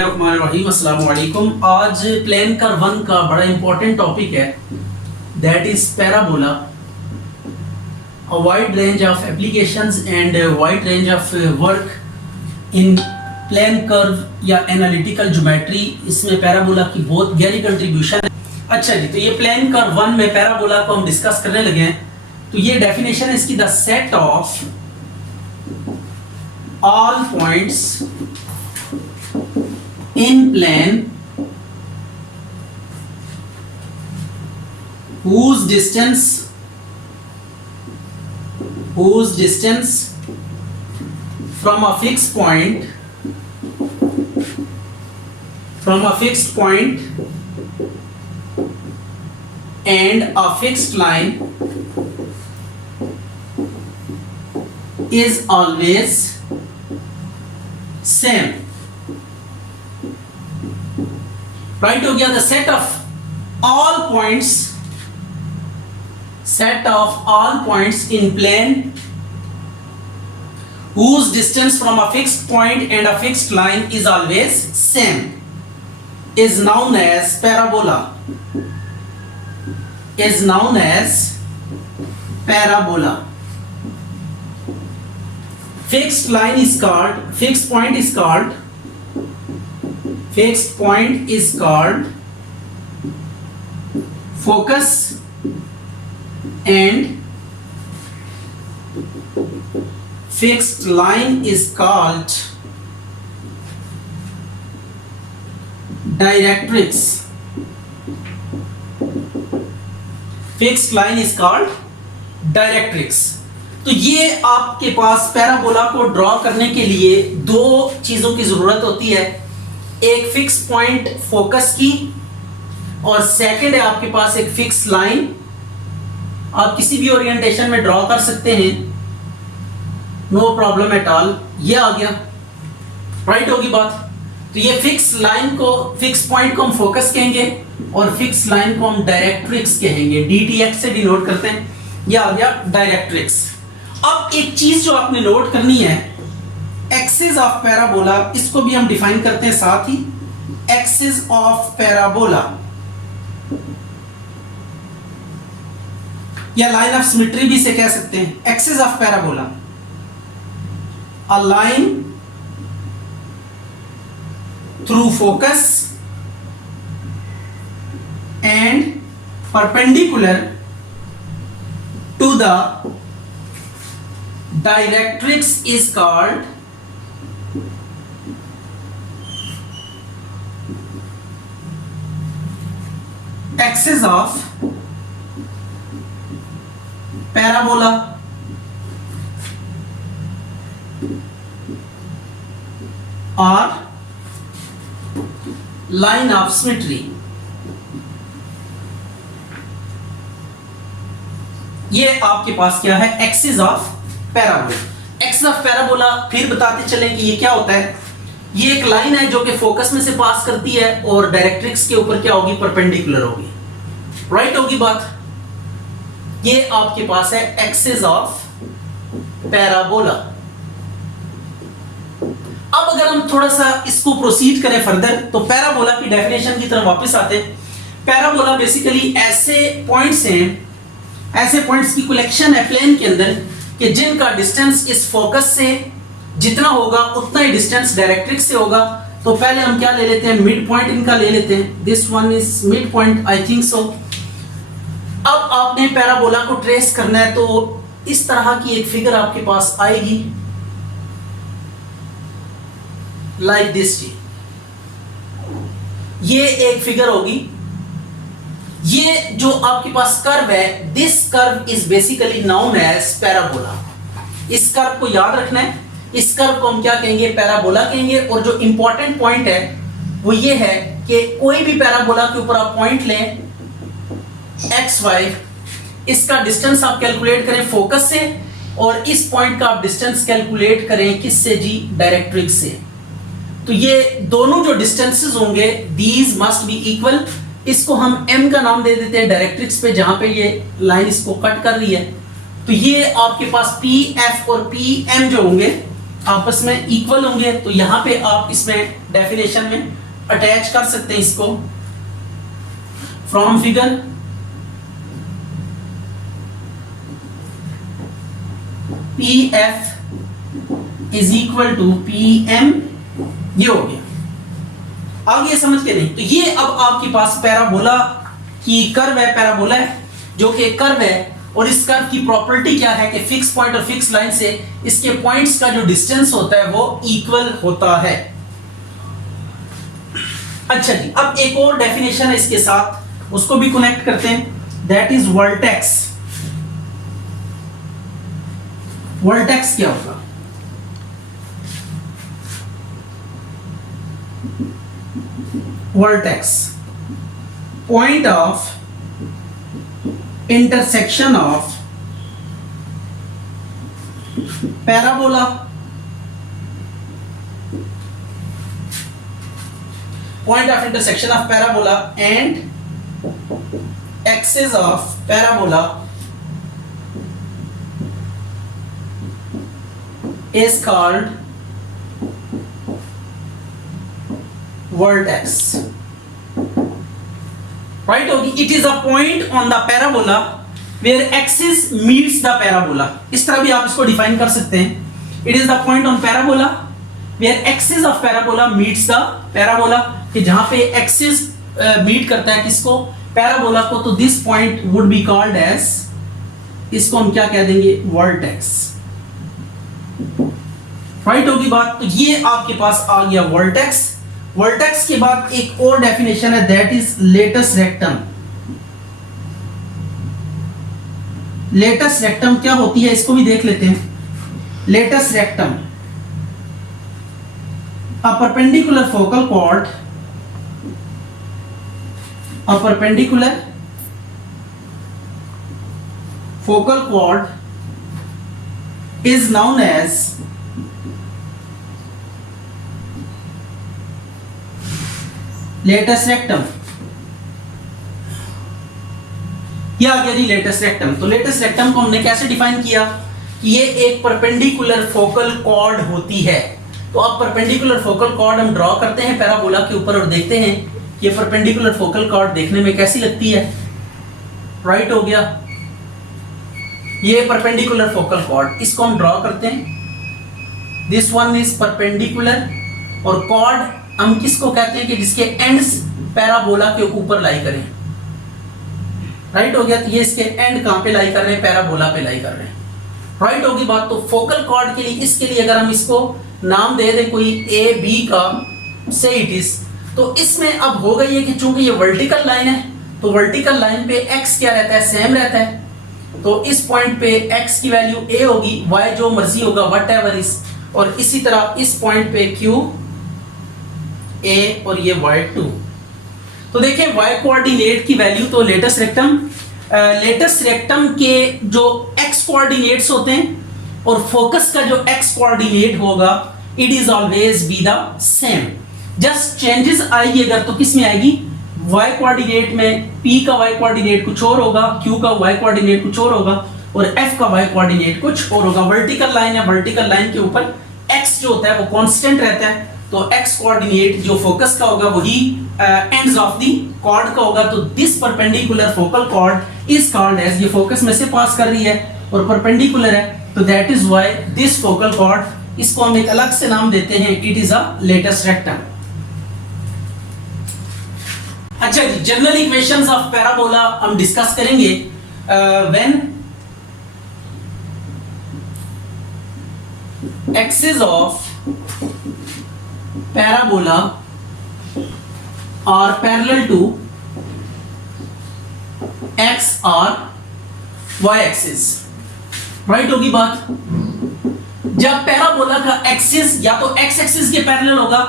अस्सलाम वालेकुम। आज प्लेन कर वन का बड़ा इंपॉर्टेंट टॉपिक है, that is parabola. A wide range of applications and wide range of work in plane curve या एनालिटिकल ज्योमेट्री। इसमें पैराबोला की बहुत गहरी कंट्रीब्यूशन है। अच्छा जी, तो ये प्लेन कर्व वन में पैराबोला को हम डिस्कस करने लगे हैं। तो ये डेफिनेशन है इसकी, the set of all points in plane whose distance from a fixed point and a fixed line is always same। Right हो गया। The set of all points in plane whose distance from a fixed point and a fixed line is always same is known as parabola। Fixed point is called focus and fixed line is called directrix। तो ये आपके पास parabola को draw करने के लिए दो चीजों की जरूरत होती है, एक फिक्स पॉइंट फोकस की और सेकंड है आपके पास एक फिक्स लाइन। आप किसी भी ओरिएंटेशन में ड्रॉ कर सकते हैं, नो प्रॉब्लम एट ऑल। ये आ गया, राइट होगी बात। तो ये फिक्स पॉइंट को हम फोकस कहेंगे और फिक्स लाइन को हम डायरेक्ट्रिक्स कहेंगे, डीटीएक्स से डिनोट करते हैं। ये आ गया डायरेक्ट्रिक्स। अब एक चीज जो आपने नोट करनी है, एक्सिस ऑफ पैराबोला, इसको भी हम डिफाइन करते हैं साथ ही। एक्सिस ऑफ पैराबोला या लाइन ऑफ सिमेट्री भी इसे कह सकते हैं। Axis of parabola, a line through focus and perpendicular to the directrix is called axis of parabola or line of symmetry। ये आपके पास क्या है, axis of parabola. Axis of parabola फिर बताते चले कि ये क्या होता है। ये एक लाइन है जो कि फोकस में से पास करती है और डायरेक्ट्रिक्स के ऊपर क्या होगी, परपेंडिकुलर होगी, राइट होगी बात। ये आपके पास है एक्सिस ऑफ पैराबोला। अब अगर हम थोड़ा सा इसको प्रोसीड करें फर्दर, तो पैराबोला की डेफिनेशन की तरफ वापस आते हैं। पैराबोला बेसिकली ऐसे पॉइंट्स की कलेक्शन है प्लेन के अंदर कि जिनका डिस्टेंस इस फोकस से जितना होगा उतना ही डिस्टेंस डायरेक्ट्रिक्स से होगा। तो पहले हम क्या ले लेते हैं, मिड पॉइंट इनका ले लेते हैं। This one is mid point, I think so. अब आपने पैराबोला को ट्रेस करना है, तो इस तरह की एक फिगर आपके पास आएगी, लाइक दिस जी। ये एक फिगर होगी। ये जो आपके पास कर्व है, this curve is basically known as parabola. इस कर्व को याद रखना है, इस कर्व को हम क्या कहेंगे, पैराबोला कहेंगे। और जो इंपॉर्टेंट पॉइंट है वो ये है कि कोई भी पैराबोला के ऊपर आप पॉइंट लें एक्स वाई, इसका डिस्टेंस आप कैलकुलेट करें फोकस से और इस पॉइंट का आप डिस्टेंस कैलकुलेट करें किससे जी, डायरेक्ट्रिक्स से। तो ये दोनों जो डिस्टेंसेस होंगे, दीज मस्ट बी इक्वल। इसको हम m का नाम दे देते हैं डायरेक्ट्रिक्स पे, जहां पे ये लाइन इसको कट कर रही है। तो ये आपके पास पी एफ और पी एम जो होंगे आपस में इक्वल होंगे, तो यहां पे आप इसमें डेफिनेशन में अटैच कर सकते हैं इसको। From figure P F is equal to P M, ये हो गया। आगे समझ के नहीं, तो ये अब आपके पास पैराबोला की कर्व है, पैराबोला है जो कि कर्व है, और इस कर्व की प्रॉपर्टी क्या है कि फिक्स पॉइंट और फिक्स लाइन से इसके पॉइंट्स का जो डिस्टेंस होता है वो इक्वल होता है। अच्छा जी, अब एक और डेफिनेशन है इसके साथ, उसको भी कनेक्ट करते हैं, दैट इज वर्टेक्स। वर्टेक्स क्या होगा? Vertex point of intersection of parabola, point of intersection of parabola and axis of parabola is called vertex, right? It is a point on the parabola where axis meets the parabola. इस तरह भी आप इसको define कर सकते हैं। It is the point on parabola where axis of parabola meets the parabola, कि जहां पे एक्सिस मीट करता है किसको? पैराबोला को। तो this point would be called as, इसको हम क्या कह देंगे? वर्टेक्स, राइट होगी बात। तो ये आपके पास आ गया वर्टेक्स। वर्टेक्स के बाद एक और डेफिनेशन है, that is latus rectum. Latus rectum क्या होती है, इसको भी देख लेते हैं। Latus rectum, a perpendicular focal chord, a perpendicular focal chord is known as latus rectum। यह आ गया जी लेटस रेक्टम। तो लेटस रेक्टम को हमने कैसे डिफाइन किया कि ये एक परपेंडिकुलर फोकल कॉर्ड होती है। तो अब परपेंडिकुलर फोकल कॉर्ड हम ड्रॉ करते हैं पैराबोला के ऊपर और देखते हैं ये परपेंडिकुलर फोकल कॉर्ड देखने में कैसी लगती है। राइट हो गया, ये परपेंडिकुलर फोकल कॉर्ड, इसको हम ड्रॉ करते हैं। दिस वन इज परपेंडिकुलर, और कॉर्ड हम किसको कहते हैं कि जिसके एंड्स पैराबोला के ऊपर लाई करें। राइट हो गया, तो ये इसके एंड कहां पे लाई कर रहे हैं? पैराबोला पे लाई कर रहे हैं। राइट होगी बात। तो फोकल कॉर्ड के लिए, इसके लिए अगर हम इसको नाम दे दें कोई ए बी का, से इट इज, तो इसमें अब हो गई है कि चूंकि ये वर्टिकल लाइन है, तो वर्टिकल लाइन पे x क्या रहता है? सेम रहता है। तो इस पॉइंट पे x की वैल्यू a होगी, y जो मर्जी होगा वट एवर इज, और इसी तरह इस पॉइंट पे q a और ये y2। तो देखिए y कोऑर्डिनेट की वैल्यू, तो लेटस रेक्टम के जो x कोऑर्डिनेट्स होते हैं और फोकस का जो x कोऑर्डिनेट होगा, it is always be the same. Just changes आएगी अगर, तो किस में आएगी? y कोऑर्डिनेट में p का y कोऑर्डिनेट कुछ और होगा, q का y कोऑर्डिनेट कुछ और होगा, और f का y कोऑर्डिनेट कुछ और होगा। वर्टिकल लाइन है, वर्टिकल लाइन के ऊपर x जो होता है वो कांस्टेंट रहता है, तो x कोऑर्डिनेट जो फोकस का होगा वही एंड्स ऑफ द कॉर्ड का होगा। तो this perpendicular focal chord is called as, ये फोकस में से पास कर रही है और परपेंडिकुलर है, तो that is why this focal chord, इसको हम एक अलग से नाम देते हैं, it is a latus rectum. अच्छा जी, जनरल इक्वेशंस ऑफ पैराबोला हम डिस्कस करेंगे when axis of parabola are parallel to x और y axis। राइट होगी बात। जब पैराबोला का एक्सिस या तो x एक्सिस के पैरेलल होगा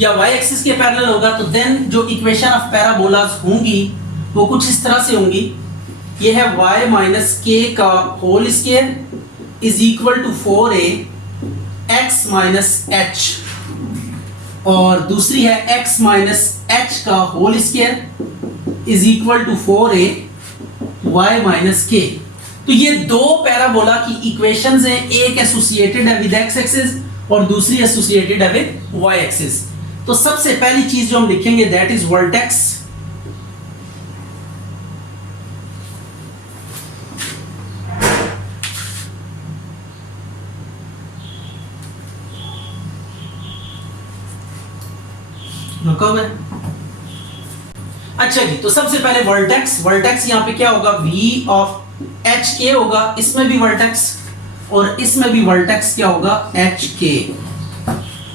या y एक्सिस के पैरेलल होगा, तो देन जो इक्वेशन ऑफ पैराबोलास होंगी वो कुछ इस तरह से होंगी। ये है y माइनस k का whole square is equal to 4a x minus h, और दूसरी है x माइनस h का whole square is equal to 4a y minus k। तो ये दो पैराबोला की इक्वेशंस हैं, एक एसोसिएटेड है विद x एक्सिस और दूसरी एसोसिएटेड है विद वाई एक्सिस। तो सबसे पहली चीज जो हम लिखेंगे दैट इज वर्टेक्स रुका हुआ है। अच्छा जी, तो सबसे पहले वर्टेक्स यहां पे क्या होगा, v ऑफ एच के होगा, इसमें भी वर्टेक्स और इसमें भी वर्टेक्स क्या होगा, एच के।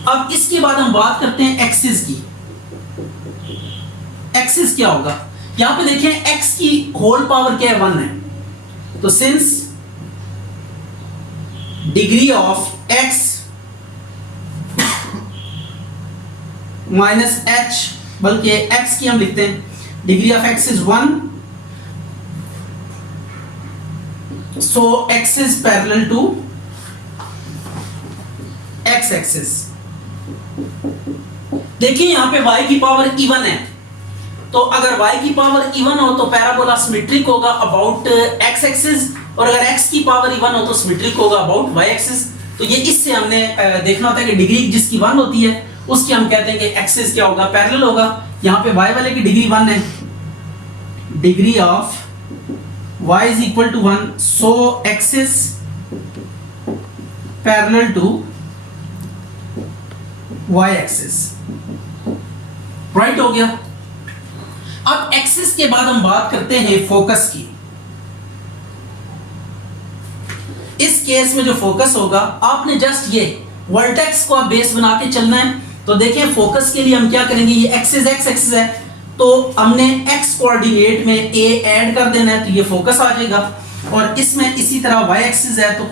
अब इसके बाद हम बात करते हैं एक्सिस की। एक्सिस क्या होगा, यहां पे देखें x की होल पावर क्या है, 1 है। तो since degree of x minus h, बल्कि x की हम लिखते हैं degree of x is 1, so x is parallel to x axis. देखिए यहां पे y की पावर इवन है, तो अगर y की पावर इवन हो तो पैराबोला सिमेट्रिक होगा अबाउट x एक्सिस, और अगर x की पावर इवन हो तो सिमेट्रिक होगा अबाउट y एक्सिस। तो ये इससे हमने देखना होता है कि डिग्री जिसकी 1 होती है उसकी हम कहते हैं कि एक्सिस क्या होगा, पैरेलल होगा। यहां पे y वाले की डिग्री 1 है, degree of y is equal to 1, so axis parallel to y axis, right हो गया। अब एक्सिस के बाद हम बात करते हैं फोकस की। इस केस में जो फोकस होगा, आपने जस्ट ये वर्टेक्स को आप बेस बना के चलना है। तो देखिए फोकस के लिए हम क्या करेंगे, ये एक्सिस x एक्सिस है, तो हमने x कोऑर्डिनेट में a ऐड कर देना है, तो ये फोकस आ जाएगा। और इसमें इसी तरह y एक्सिस है, तो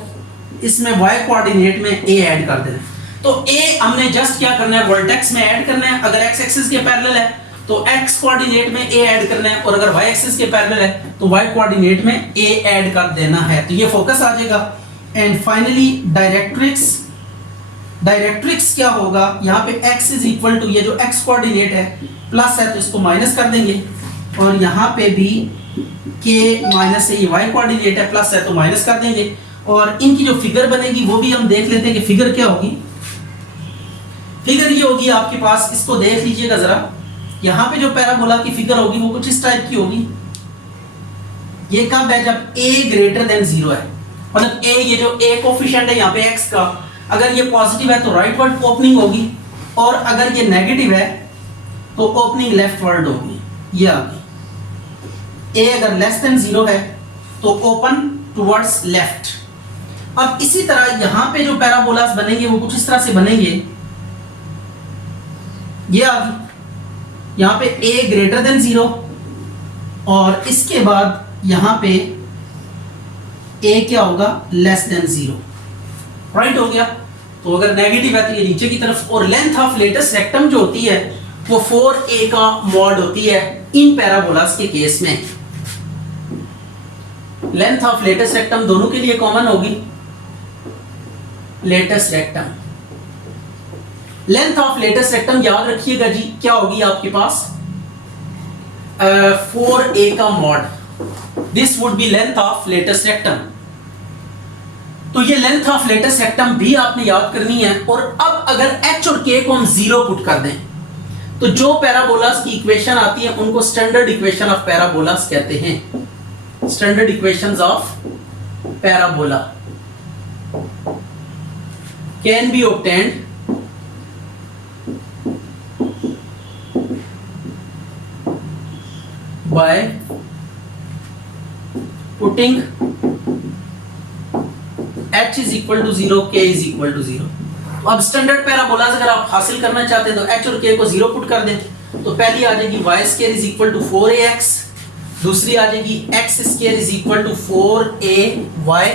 इसमें y कोऑर्डिनेट में a ऐड कर देना है। तो a हमने जस्ट क्या करना है, वर्टेक्स में ऐड करना है। अगर x एक्सिस के पैरेलल है तो x कोऑर्डिनेट में a ऐड करना है, और अगर y एक्सिस के पैरेलल है तो y कोऑर्डिनेट में a ऐड कर देना है, तो ये फोकस आ जाएगा। एंड फाइनली डायरेक्ट्रिक्स क्या होगा, यहाँ पे x इज इक्वल टू, ये जो x कोऑर्डिनेट है प्लस है तो इसको माइनस कर देंगे, और यहाँ पे भी k माइनस है, ये y कोऑर्डिनेट है प्लस है तो माइनस कर देंगे। और इनकी जो फिगर बनेगी वो भी हम देख लेते हैं कि फिगर क्या होगी। फिगर ये होगी आपके पास, इसको देख लीजिएगा जरा, यहाँ पे जो पैराबोला की फिगर होगी वो कुछ इस टाइप की होगी। ये कब है, जब a ग्रेटर देन 0 है, मतलब a, ये जो a कोफिशिएंट है यहाँ पे x का, अगर ये पॉजिटिव है तो राइट वर्ड ओपनिंग होगी, और अगर ये नेगेटिव है तो ओपनिंग लेफ्ट वर्ड होगी, ये आ गई। a अगर लेस देन 0 है तो ओपन टुवर्ड्स लेफ्ट। अब इसी तरह यहाँ पे जो पैराबोलास बनेंगे वो कुछ इस तरह से बनेंगे, ये आ गई। यहाँ पे a ग्रेटर देन 0, और इसके बाद यहाँ पे a क्या होगा, लेस देन 0, राइट हो गया। तो अगर नेगेटिव है तो ये नीचे की तरफ। और लेंथ ऑफ लेटेस्ट रेक्टम जो होती है वो 4a का मॉड होती है इन पैराबोलास के केस में। लेंथ ऑफ लेटेस्ट रेक्टम दोनों के लिए कॉमन होगी, latus rectum. Length of latus rectum याद रखिएगा जी, क्या होगी आपके पास, 4a का mod, this would B length of latus rectum. तो ये लेंथ ऑफ लेटेस्ट रेक्टम भी आपने याद करनी है। और अब अगर h और k को हम 0 पुट कर दें तो जो पैराबोलास की इक्वेशन आती है उनको स्टैंडर्ड इक्वेशन ऑफ पैराबोलास कहते हैं। Standard equations of parabola can be obtained by putting h is equal to 0, k is equal to 0। तो अब स्टैंडर्ड पैराबोलास अगर आप हासिल करना चाहते हैं तो h और k को 0 पुट कर दें। तो पहली आ जाएगी y square is equal to 4ax, दूसरी आ जाएगी x square is equal to 4ay,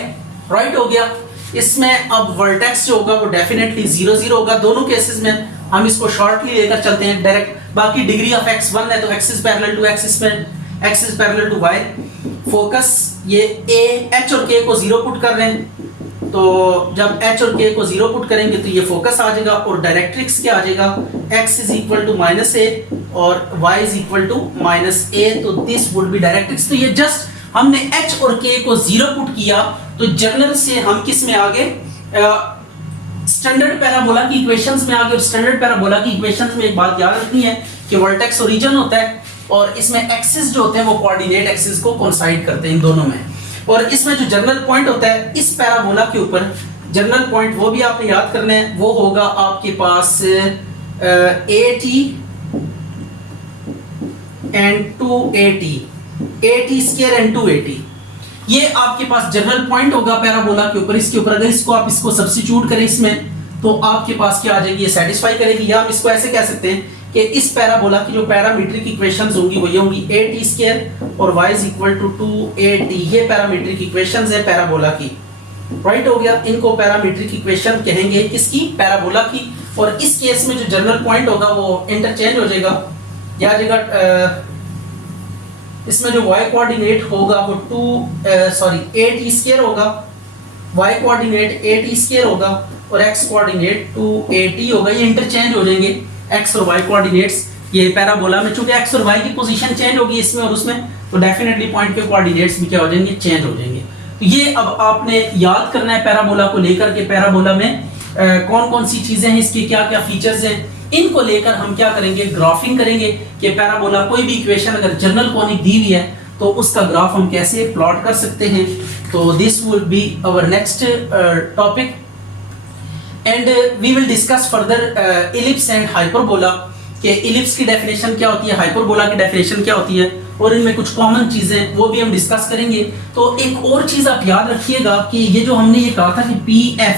right हो गया। इसमें अब वर्टेक्स जो होगा वो डेफिनेटली 0 0 होगा। दोनों केसेस में हम इसको शॉर्टली लेकर चलते हैं डायरेक्ट। बाकी डिग्री ऑफ x 1 है तो x is parallel to x, इसमें x is parallel to y। Focus ये a h और k को 0 पुट कर रहे हैं, तो जब h और k को 0 पुट करेंगे तो ये फोकस आ जाएगा। और डायरेक्ट्रिक्स क्या आ जाएगा, x is equal to -a और y is equal to -a, तो दिस वुड बी डायरेक्ट्रिक्स। तो ये जस्ट हमने h और k को 0 पुट किया, तो जर्नल से हम किस में आ गए, स्टैंडर्ड पैराबोला की इक्वेशंस में आगे, स्टैंडर्ड पैराबोला की इक्वेशंस में एक बात याद रखनी है कि वर्टेक्स ओरिजिन होता है और इसमें एक्सिस जो होते हैं वो कोऑर्डिनेट एक्सिस को कोइंसाइड करते हैं इन दोनों में, और इसमें जो जनरल पॉइंट होता है इस पैराबोला के ऊपर, जनरल पॉइंट वो भी आपने याद करना है, वो होगा आपके पास AT and 2AT, AT square and 2AT, ये आपके पास जनरल पॉइंट होगा पैराबोला के ऊपर। इसके ऊपर अगर इसको सब्स्टिट्यूट करें इसमें, तो आपके पास क्या आ जाएगी, ये सेटिस्फाई करेगी। या हम इसको ऐसे कह सकते हैं कि इस पैराबोला की जो पैरामीट्रिक इक्वेशंस होंगी वो ये होंगी AT स्क्वायर और y is equal to 2AT, ये पैरामीट्रिक इक्वेशंस है पैराबोला की, राइट हो गया। इनको पैरामीट्रिक इक्वेशन कहेंगे किसकी, पैराबोला की। और इस केस में जो जनरल पॉइंट होगा वो इंटरचेंज हो जाएगा, या आ जाएगा इसमें जो y कोऑर्डिनेट होगा वो AT स्क्वायर होगा, y कोऑर्डिनेट AT स्क्वायर होगा और x कोऑर्डिनेट 2AT होगा, ये इंटरचेंज हो जाएंगे x और y कोऑर्डिनेट्स। ये पैराबोला में चूंकि x और y की पोजीशन चेंज होगी इसमें और उसमें, तो डेफिनेटली पॉइंट के कोऑर्डिनेट्स भी क्या हो जाएंगे, चेंज हो जाएंगे। तो ये अब आपने याद करना है पैराबोला को लेकर के, पैराबोला में कौन कौन सी चीजें हैं, इसके क्या क्या फीचर्स हैं, इनको लेकर हम क्या करेंगे, ग्राफिंग करेंगे कि पैराबोला कोई भी इक्वेशन अगर जनरल कोनिक दी हुई है तो उसका ग्राफ हम कैसे प्लॉट कर सकते हैं। तो this would be our next topic and we will discuss further ellipse and hyperbola, कि इलिप्स की डेफिनेशन क्या होती है, हाइपरबोला की डेफिनेशन क्या होती है, और इनमें कुछ कॉमन चीजें वो भी हम डिस्कस करेंगे। तो एक और चीज आप याद रखिएगा कि ये जो हमने ये कहा था कि PF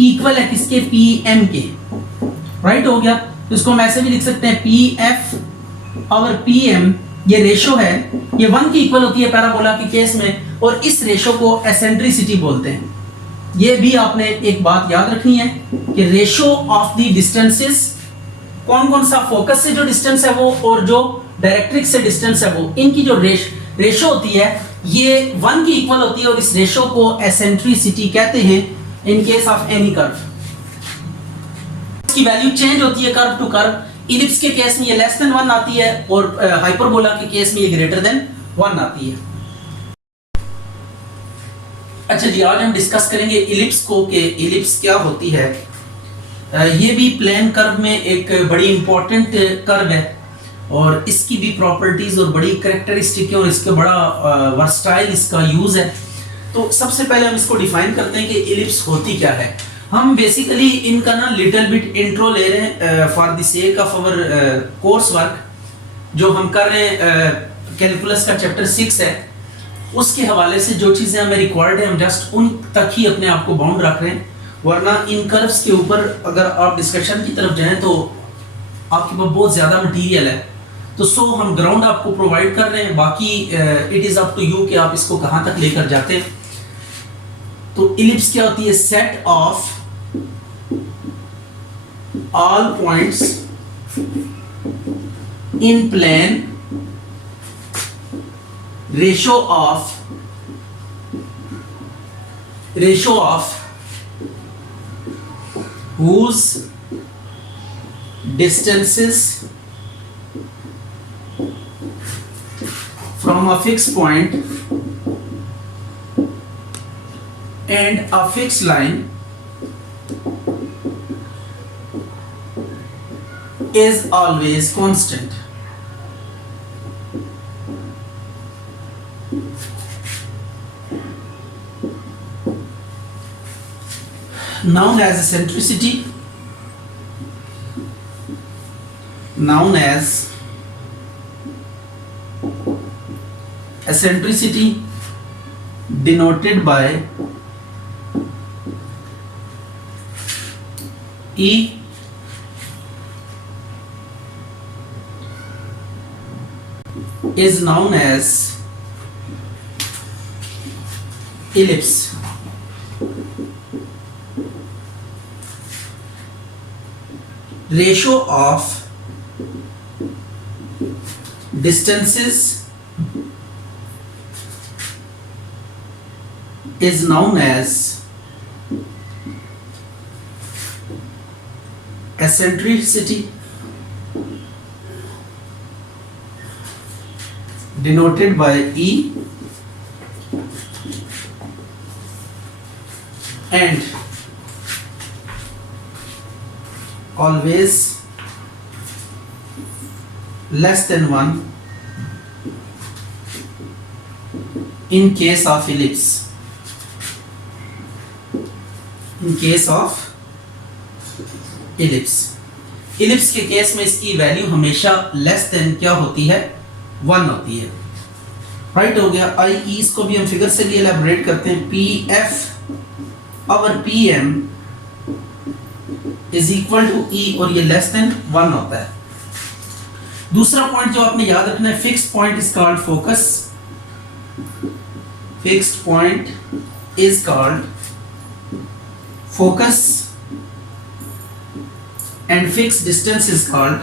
इक्वल है किसके, PM के, राइट हो गया। तो इसको हम ऐसे भी लिख सकते हैं PF और PM, ये रेशो है, ये 1 की इक्वल होती है पैराबोला के केस में, और इस रेशो को एसेंट्रिसिटी बोलते हैं। ये भी आपने एक बात याद रखनी है कि रेशो ऑफ द डिस्टेंसेस, कौन कौन सा फोकस से जो डिस्टेंस है वो और जो डायरेक्ट्रिक्स से डिस्टेंस है वो, इनकी जो रेशो होती है ये 1 की इक्वल होती है, और इस रेशो को एसेंट्रिसिटी कहते हैं in case of any curve. इसकी वैल्यू चेंज होती है कर्व टू कर्व। इलिप्स के केस में ये लेस देन 1 आती है और हाइपरबोला के केस में ये ग्रेटर देन 1 आती है। अच्छा जी, आज हम डिस्कस करेंगे इलिप्स को, कि इलिप्स क्या होती है। ये भी प्लेन कर्व में एक बड़ी इंपॉर्टेंट कर्व है और इसकी भी प्रॉपर्टीज और बड़ी कैरेक्टरिस्टिक है और इसका बड़ा वर्सटाइल इसका यूज है। तो सबसे पहले हम इसको डिफाइन करते हैं कि इलिप्स होती क्या है। हम बेसिकली इनका ना लिटिल बिट इंट्रो ले रहे हैं for the sake of our course work, जो हम कर रहे हैं कैलकुलस का चैप्टर 6 है, उसके हवाले से जो चीज़ें हमें रिक्वायर्ड है हम जस्ट उन तक ही अपने आप को बाउंड रख रहे हैं, वरना इन कर्व्स के ऊपर अगर आप डिस्कशन की तरफ जाएं तो आपके पास बहुत ज़्यादा मटेरियल है। तो सो हम ग्राउंड आपको प्रोवाइड कर रहे हैं, बाकी it is up to you कि आप इसको कहाँ तक लेकर जाते हैं। तो इलिप्स क्या होती है, set of all points in plane, ratio of whose distances from a fixed point and a fixed line is always constant. Known as eccentricity, denoted by E is known as ellipse. Ratio of distances is known as eccentricity, denoted by E, and always less than 1 in case of ellipse. In case of ellipse. ellipse के case में इसकी value हमेशा less than क्या होती है, 1 होती है. Right हो गया. आई ई इसको भी हम फिगर से भी एलैबोरेट करते हैं. पी एफ और P M is equal to E और ये लेस देन 1 होता है. दूसरा पॉइंट जो आपने याद रखना है, fixed point is called focus. Fixed point is called focus and fixed distance is called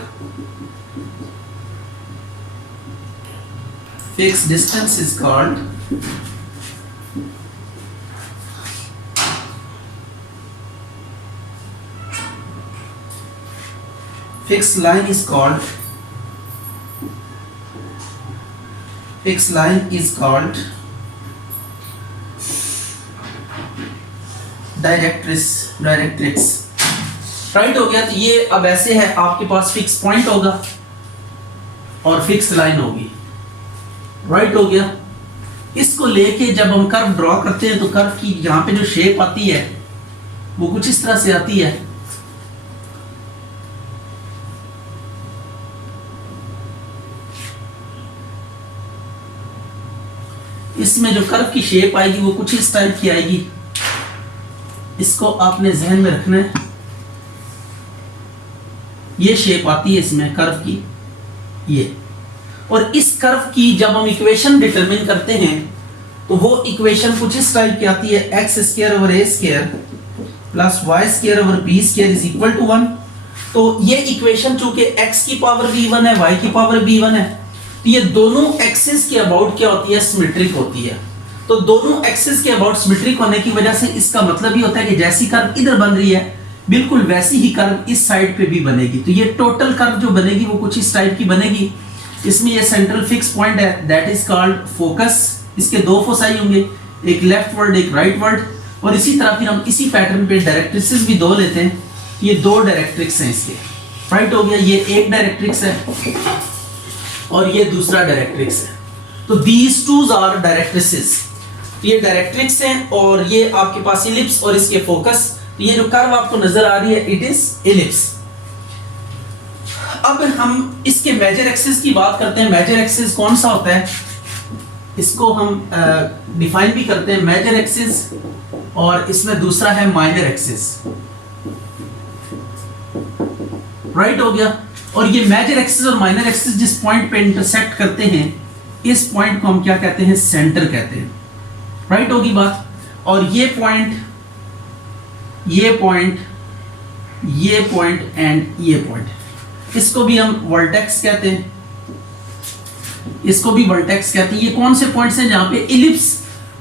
fixed distance is called fixed line is called fixed line is called directrix. Right हो गया. तो ये अब ऐसे है, आपके पास फिक्स पॉइंट होगा और फिक्स लाइन होगी. राइट हो गया. इसको लेके जब हम कर्व ड्रॉ करते हैं तो कर्व की यहाँ पे जो शेप आती है वो कुछ इस तरह से आती है. इसमें जो कर्व की शेप आएगी वो कुछ इस टाइप की आएगी. इसको आपने जहन में रखना है. ये शेप आती है इसमें कर्व की, ये. और इस कर्व की जब हम इक्वेशन डिटरमिन करते हैं तो वो इक्वेशन कुछ इस टाइप की आती है. X square over a square plus Y square over b square is equal to 1. तो ये इक्वेशन चूंकि एक्स की पावर b1 है, वाई की पावर b1 है, तो ये दोनों एक्सिस के अबाउट क्या होती है, सिमेट्रिक होती है. तो दोनों एक्सिस के अबाउट सिमेट्रिक होने की वजह से इसका मतलब ही होता है कि जैसी कर्व इधर बन रही है बिल्कुल वैसी ही कर्व इस साइड पे भी बनेगी. तो ये टोटल कर्व जो बनेगी वो कुछ इस टाइप की बनेगी. इसमें ये सेंट्रल फिक्स पॉइंट है, दैट इज कॉल्ड फोकस. इसके दो फोसाई होंगे, एक लेफ्ट वर्ड एक राइट वर्ड. और इसी तरह फिर हम इसी पैटर्न पे डायरेक्ट्रिक्स भी दो लेते हैं. ये दो डायरेक्ट्रिक्स हैं इसके. राइट हो गया. ये एक डायरेक्ट्रिक्स है और ये दूसरा डायरेक्ट्रिक्स है. तो दीज टूज आर डायरेक्ट्रिसेस. ये डायरेक्ट्रिक्स हैं और ये आपके पास इलिप्स और इसके फोकस. तो ये जो कर्व आपको नजर आ रही है इट इज इलिप्स. अब हम इसके मेजर एक्सिस की बात करते हैं. मेजर एक्सिस कौन सा होता है, इसको हम डिफाइन भी करते हैं, मेजर एक्सिस. और इसमें दूसरा है माइनर एक्सिस. राइट हो गया. और ये मेजर एक्सिस और माइनर एक्सिस जिस पॉइंट पे इंटरसेक्ट करते हैं इस पॉइंट को हम क्या कहते हैं, सेंटर कहते हैं. राइट होगी बात. और ये पॉइंट एंड ये पॉइंट, इसको भी हम वर्टेक्स कहते हैं. इसको भी वर्टेक्स कहते हैं. ये कौन से पॉइंट्स हैं जहां पे इलिप्स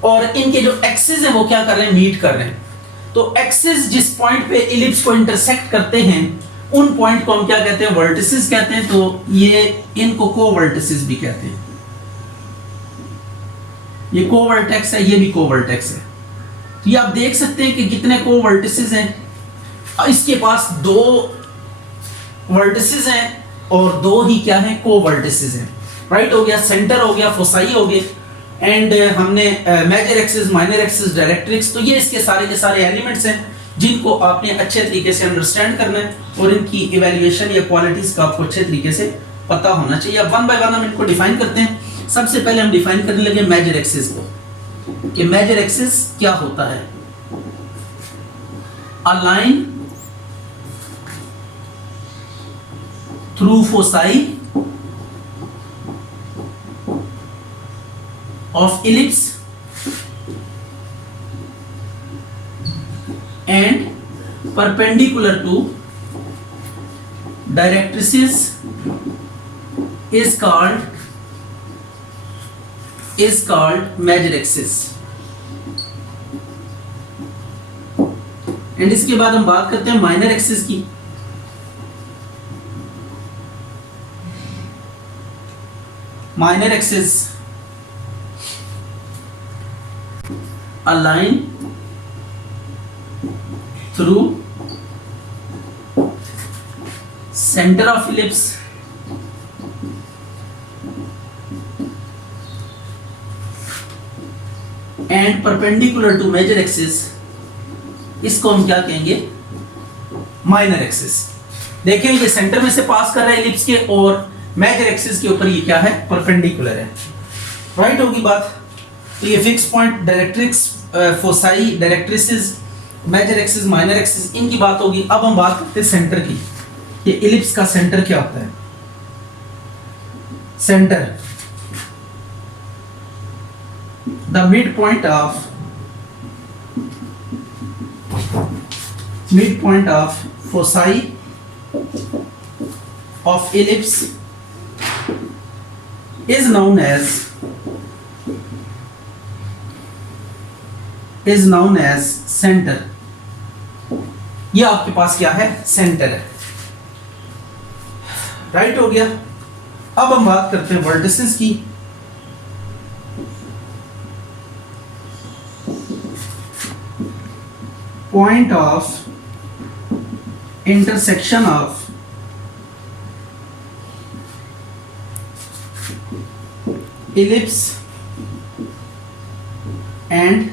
और इनके जो एक्सिस है वो क्या कर रहे हैं, मीट कर रहे हैं. तो एक्सिस जिस पॉइंट पे इलिप्स को इंटरसेक्ट करते हैं उन पॉइंट को हम क्या कहते हैं, वर्टिसेस कहते हैं. तो ये इनको कोवर्टिसेस भी कहते हैं. ये कोवर्टेक्स है, ये भी कोवर्टेक्स है. तो ये आप देख सकते हैं कि कितने कोवर्टिसेस हैं. इसके पास दो वर्टिसेस हैं और दो ही क्या हैं, कोवर्टिसेस हैं. राइट हो गया. सेंटर हो गया, फोसाई हो गए, एंड हमने major axis, minor axis, directrix. तो ये इसके सारे के सारे एलिमेंट्स हैं जिनको आपने अच्छे तरीके से अंडरस्टैंड करना है और इनकी इवैल्यूएशन या क्वालिटीज का आपको अच्छे तरीके से पता होना चाहिए. अब वन बाय वन हम इनको डिफाइन करते हैं. सबसे पहले हम डिफाइन करने लगे मेजर एक्सिस को कि मेजर एक्सिस क्या होता है. A line through foci of ellipse and perpendicular to directrices is called major axis. And इसके बाद हम बात करते हैं माइनर एक्सिस की. Minor axis a line through centre of ellipse and perpendicular to major axis, इसको हम क्या कहेंगे, माइनर एक्सिस। देखिए ये सेंटर में से पास कर रहा है इलिप्स के और मेजर एक्सिस के ऊपर ये क्या है, परपेंडिकुलर है। राइट होगी बात। तो ये fix point, directrix, foci, directrices, major axis, minor axis, इनकी बात होगी। अब हम बात करते हैं सेंटर की। ये इलिप्स का सेंटर क्या होता है? Centre, the mid point of foci of ellipse is known as center। ये आपके पास क्या है, सेंटर है। राइट हो गया। अब हम बात करते हैं वर्टिसेस की। Point of intersection of ellipse and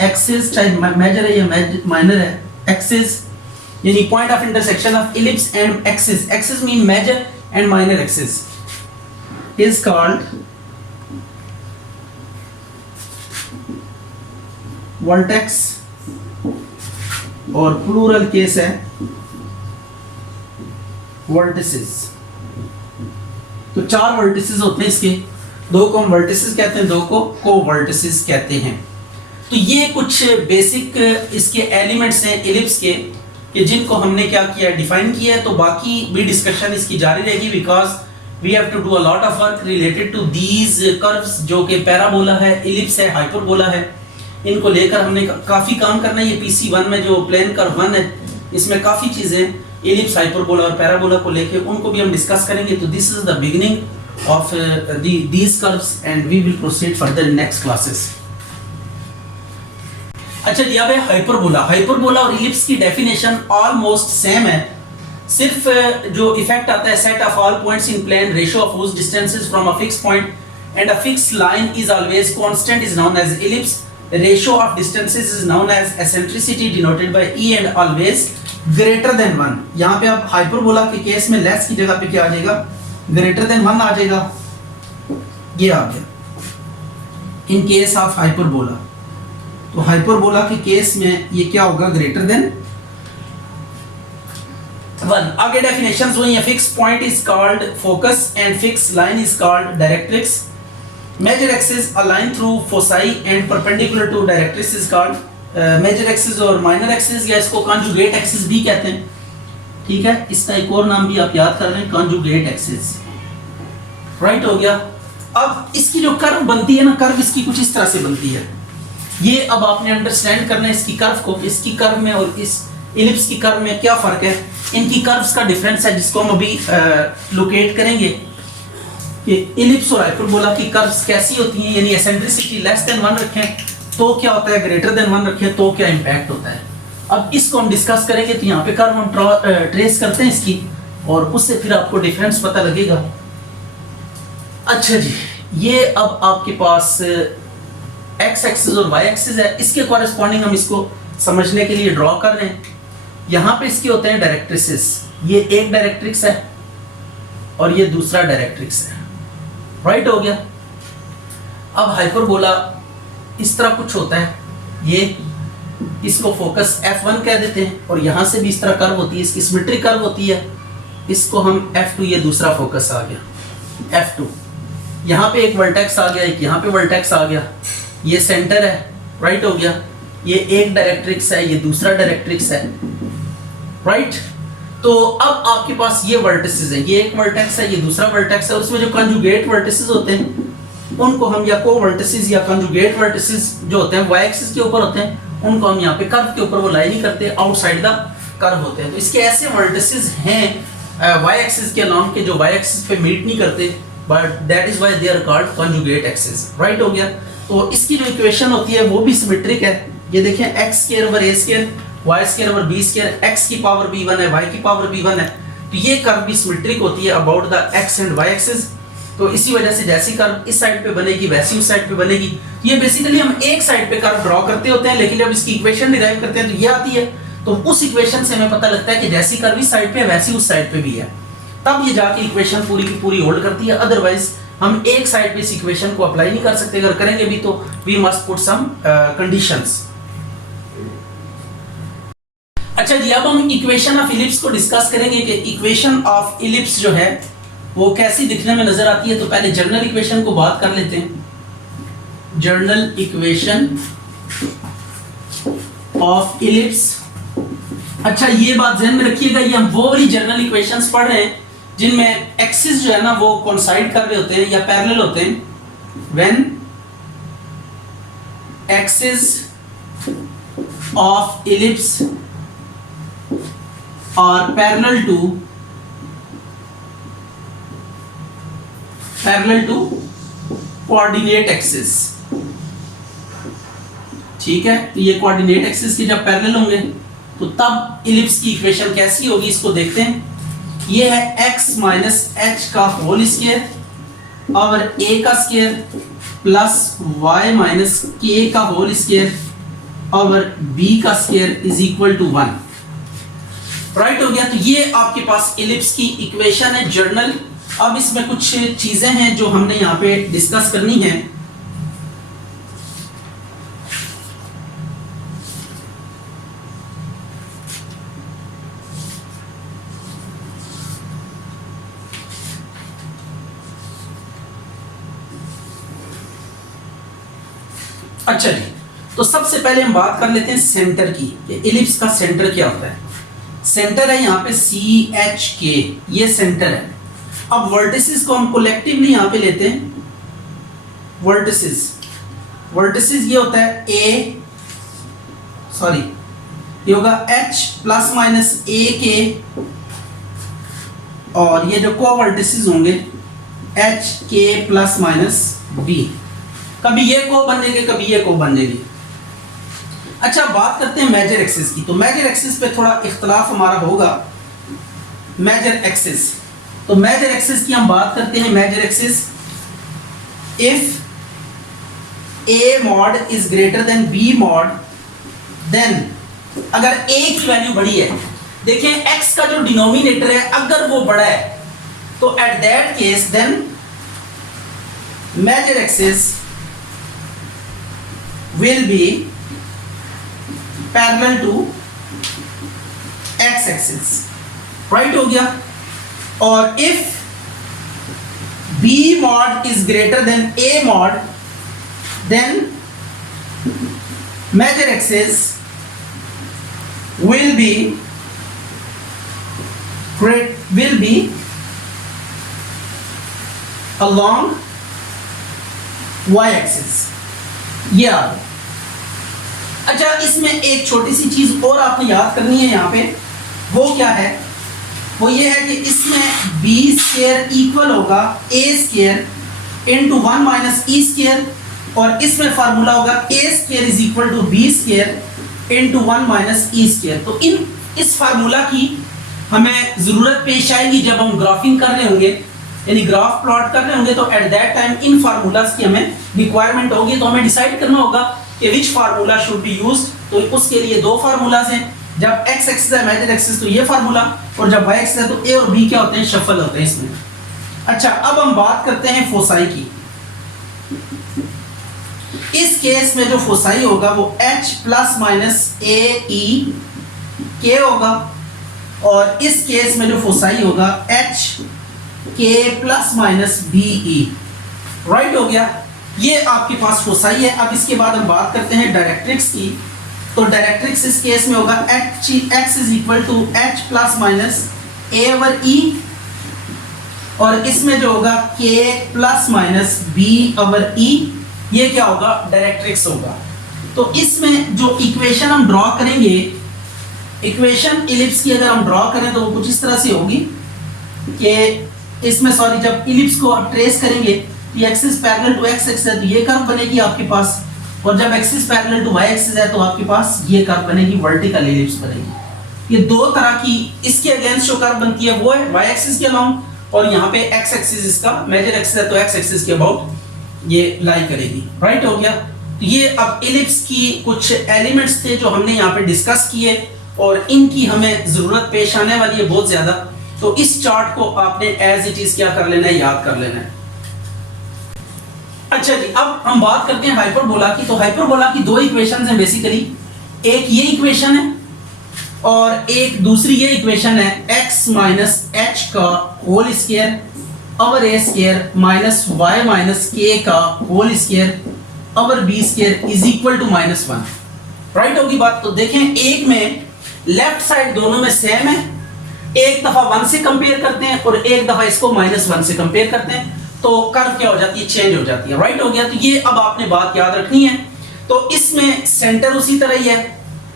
axis, चाहे मेजर है या माइनर है, एक्सिस यानी point of intersection of ellipse and axis, axis mean major and minor axis, is called vertex, और प्लूरल केस है वर्टिसेस। तो 4 वर्टिसेस होते हैं इसके, 2 को हम वर्टिसेस कहते हैं, 2 को कोवर्टिसेस कहते हैं। तो ये कुछ बेसिक इसके एलिमेंट्स हैं इलिप्स के, कि जिनको हमने क्या किया, डिफाइन किया है। तो बाकी भी डिस्कशन इसकी जारी रहेगी, because we have to do a lot of work related to these curves, जो कि पैराबोला है, इलिप्स है, हाइपरबोला है। इनको लेकर हमने काफ़ी काम करना है। ये PC1 में जो प्लेन कर्व 1 है, इसमें काफ़ी चीज़ें इलिप्स, हाइपरबोला और पैराबोला को लेके, उनको भी हम डिस्कस करेंगे। तो this is the beginning of these curves and we will proceed further in next classes. अच्छा जी, अब है हाइपरबोला। हाइपरबोला और इलिप्स की डेफिनेशन ऑलमोस्ट सेम है, सिर्फ जो इफेक्ट आता है, set of all points in plane, ratio of whose distances from a fixed point and a fixed line is always constant is known as ellipse. The ratio of distances is known as eccentricity denoted by E and always greater than 1। यहाँ पे आप hyperbola के case में less की जगह पे क्या आ जाएगा, ग्रेटर देन 1 आ जाएगा, ये आ गया इन केस ऑफ हाइपरबोला। तो हाइपरबोला के केस में ये क्या होगा, ग्रेटर देन 1। आगे डेफिनेशंस हुई हैं। Fix point is called focus and fix line is called directrix. Major axis, a line through foci and perpendicular to directrix is called major axis, और माइनर एक्सिस या इसको कॉन्जुगेट एक्सिस भी कहते हैं। ठीक है, इसका एक और नाम भी आप याद कर रहे हैं, कॉन्जुगेट एक्सिस। राइट हो गया। अब इसकी जो कर्व बनती है ना, कर्व इसकी कुछ इस तरह से बनती है। ये अब आपने अंडरस्टैंड करना है इसकी कर्व को, इसकी कर्व में और इस इलिप्स की कर्व में क्या फर्क है, इनकी कर्व्स का डिफरेंस है, जिसको हम अभी लोकेट करेंगे कि इलिप्स और हाइपरबोला की कर्व्स कैसी होती हैं। यानी एसेंट्रिसिटी लेस देन 1 रखें तो क्या होता है, ग्रेटर देन 1 रखें तो क्या इम्पैक्ट होता है। अब इसको हम डिस्कस करेंगे। तो यहाँ पे कर्व हम ट्रेस करते हैं इसकी, और उससे फिर आपको डिफरेंस पता लगेगा। अच्छा जी, ये अब आपके पास एक्स एक्सिस और वाई एक्सिस है, इसके कॉरेस्पॉन्डिंग हम इसको समझने के लिए ड्रॉ कर रहे हैं। यहाँ पे इसके होते हैं डायरेक्ट्रिसेस, ये एक डायरेक्ट्रिक्स है और ये दूसरा डायरेक्ट्रिक्स है। राइट हो गया। अब हाइपरबोला इस तरह कुछ होता है, ये इसको फोकस F1 कह देते हैं, और यहाँ से भी इस तरह कर्व होती है, इसकी सिमेट्रिक कर्व होती है, इसको हम F2, ये दूसरा फोकस आ गया F2। यहाँ पे एक वर्टेक्स आ गया, एक यहाँ पे वर्टेक्स आ गया, ये सेंटर है। राइट हो गया। ये एक डायरेक्ट्रिक्स है, ये दूसरा डायरेक्ट्रिक्स है। राइट। तो अब आपके पास ये वर्टिसेस है, ये एक वर्टेक्स है, ये दूसरा वर्टेक्स है। उसमें जो कंजुगेट वर्टिसेस होते हैं उनको हम या को वर्टिसेस या कंजुगेट वर्टिसेस जो होते हैं वाई एक्सिस के ऊपर होते हैं, उनको हम यहाँ पे कर्व के ऊपर वो लाई नहीं करते, आउटसाइड द कर्व होते हैं। तो इसके ऐसे वर्टिसेस हैं वाई एक्सिस के नाम के, जो वाई एक्सिस पे मीट नहीं करते, but that is why they are called conjugate axis. Right हो गया। तो इसकी जो इक्वेशन होती है वो भी सिमेट्रिक है। ये देखें, x square over a square y square over b square, x की पावर b1 है, वाई की पावर b1 है, तो ये कर्व भी सिमेट्रिक होती है about the x and y axis. तो इसी वजह से जैसी कर्व इस साइड पे बनेगी वैसी उस साइड पे बनेगी। ये बेसिकली हम एक साइड पे कर्व ड्रॉ करते होते हैं, लेकिन जब इसकी इक्वेशन डिराइव करते हैं तो ये आती है, तो उस इक्वेशन से हमें पता लगता है कि जैसी कर्व इस साइड पे है वैसी उस साइड पे भी है, तब ये जाके इक्वेशन पूरी की पूरी होल्ड करती है। अदरवाइज हम एक साइड पे इस इक्वेशन को अप्लाई नहीं कर सकते, अगर करेंगे भी तो we must put some conditions. अच्छा जी, अब हम इक्वेशन ऑफ इलिप्स को डिस्कस करेंगे कि इक्वेशन ऑफ इलिप्स जो है वो कैसी दिखने में नजर आती है। तो पहले जनरल इक्वेशन को बात कर लेते हैं। जनरल इक्वेशन ऑफ इलिप्स, अच्छा ये बात ध्यान में रखिएगा, ये हम वो वाली जनरल इक्वेशंस पढ़ रहे हैं जिनमें एक्सिस जो है ना वो कोइंसाइड कर रहे होते हैं या पैरेलल होते हैं। When axis of ellipse are parallel to coordinate axis, ठीक है। तो ये कोऑर्डिनेट एक्सिस के जब पैरेलल होंगे तो तब इलिप्स की इक्वेशन कैसी होगी, इसको देखते हैं। ये है x माइनस एच का होल स्क्वायर और a का square plus y minus k का होल स्क्वायर और b का square is equal to 1, right हो गया। तो ये आपके पास इलिप्स की इक्वेशन है जर्नल। अब इसमें कुछ चीजें हैं जो हमने यहाँ पे डिस्कस करनी है। अच्छा जी, तो सबसे पहले हम बात कर लेते हैं सेंटर की, इलिप्स का सेंटर क्या होता है। सेंटर है यहाँ पे CHK, ये सेंटर है। अब वर्टिसेस को हम कलेक्टिवली यहाँ पे लेते हैं। वर्टिसेस ये होता है ये होगा H प्लस माइनस AK, और ये जो को वर्टिसेस होंगे HK प्लस माइनस B। कभी ये को बनेंगे कभी ये को बनेंगे। अच्छा, बात करते हैं मेजर एक्सिस की। तो मेजर एक्सिस पे थोड़ा इख्तलाफ हमारा होगा। मेजर एक्सिस, तो मेजर एक्सिस की हम बात करते हैं। Major axis, if A mod is greater than B mod, then अगर A की वैल्यू बड़ी है, देखिए X का जो डिनोमिनेटर है अगर वो बड़ा है तो at that case then major axis will be parallel to x axis, right हो गया। और if B mod is greater than A mod, then major axis will be along y axis। ये आ गया। अच्छा, इसमें एक छोटी सी चीज और आपने याद करनी है यहाँ पे, वो क्या है, वो ये है कि इसमें b स्क्वायर इक्वल होगा a square into 1 minus e square, और इसमें फार्मूला होगा a square is equal to b square into 1 minus e square. तो इस फार्मूला की हमें जरूरत पेश आएगी जब हम ग्राफिंग कर रहे होंगे, यानी ग्राफ प्लॉट कर रहे होंगे, तो at that time in formulas की हमें रिक्वायरमेंट होगी। तो हमें डिसाइड करना होगा कि विच फार्मूला शुड बी यूज्ड। तो उसके लिए दो फार्मूलाज हैं, जब x एक्सिस है मेजर एक्सिस तो ये फार्मूला, और जब y एक्सिस है तो a और b क्या होते हैं, शफल होते हैं इसमें। अच्छा, अब हम बात करते हैं फोसाई की। इस केस में जो फोसाई होगा वो h plus minus a e k होगा, और इस केस में जो फोसाई होगा h k plus minus b e, right हो गया। ये आपके पास फोसाई है। अब इसके बाद हम बात करते हैं डायरेक्ट्रिक्स की। तो डायरेक्ट्रिक्स इस केस में होगा x is equal to h plus minus a over e, और इसमें जो होगा k plus minus b over e, ये क्या होगा, डायरेक्ट्रिक्स होगा। तो इसमें जो इक्वेशन हम ड्रॉ करेंगे, इक्वेशन इलिप्स की अगर हम ड्रॉ करें तो वो कुछ इस तरह से होगी कि इसमें जब इलिप्स को आप ट्रेस करेंगे, ये axis parallel to x axis है, तो ये कर्व बनेगी आपके पास। और जब axis parallel to y axis है तो आपके पास ये कर्व बनेगी, वर्टिकल एलिप्स बनेगी। ये दो तरह की इसके अगेंस्ट जो कर्व बनती है वो है वाई एक्सिस के अलाउंग, और यहाँ पे एक्स एक्सिस इसका मेजर एक्सिस है तो एक्स एक्सिस के अबाउट ये लाई करेगी। राइट हो गया। तो ये अब एलिप्स की कुछ एलिमेंट्स थे जो हमने यहाँ पे डिस्कस किए और इनकी हमें जरूरत पेश आने वाली है बहुत ज्यादा। तो इस चार्ट को आपने एज इट इज क्या कर लेना है, याद कर लेना है। अच्छा जी, अब हम बात करते हैं हाइपरबोला की। तो हाइपरबोला की दो इक्वेशंस हैं बेसिकली, एक ये इक्वेशन है और एक दूसरी ये इक्वेशन है, x माइनस एच का whole square over a square minus y minus k का whole square over b square is equal to -1। Right होगी बात। तो देखें, एक में लेफ्ट साइड दोनों में सेम है, एक दफा 1 से कंपेयर करते हैं और एक दफा इसको -1 से कंपेयर करते हैं, तो कर्व क्या हो जाती है, चेंज हो जाती है। राइट हो गया। तो ये अब आपने बात याद रखनी है। तो इसमें सेंटर उसी तरह ही है,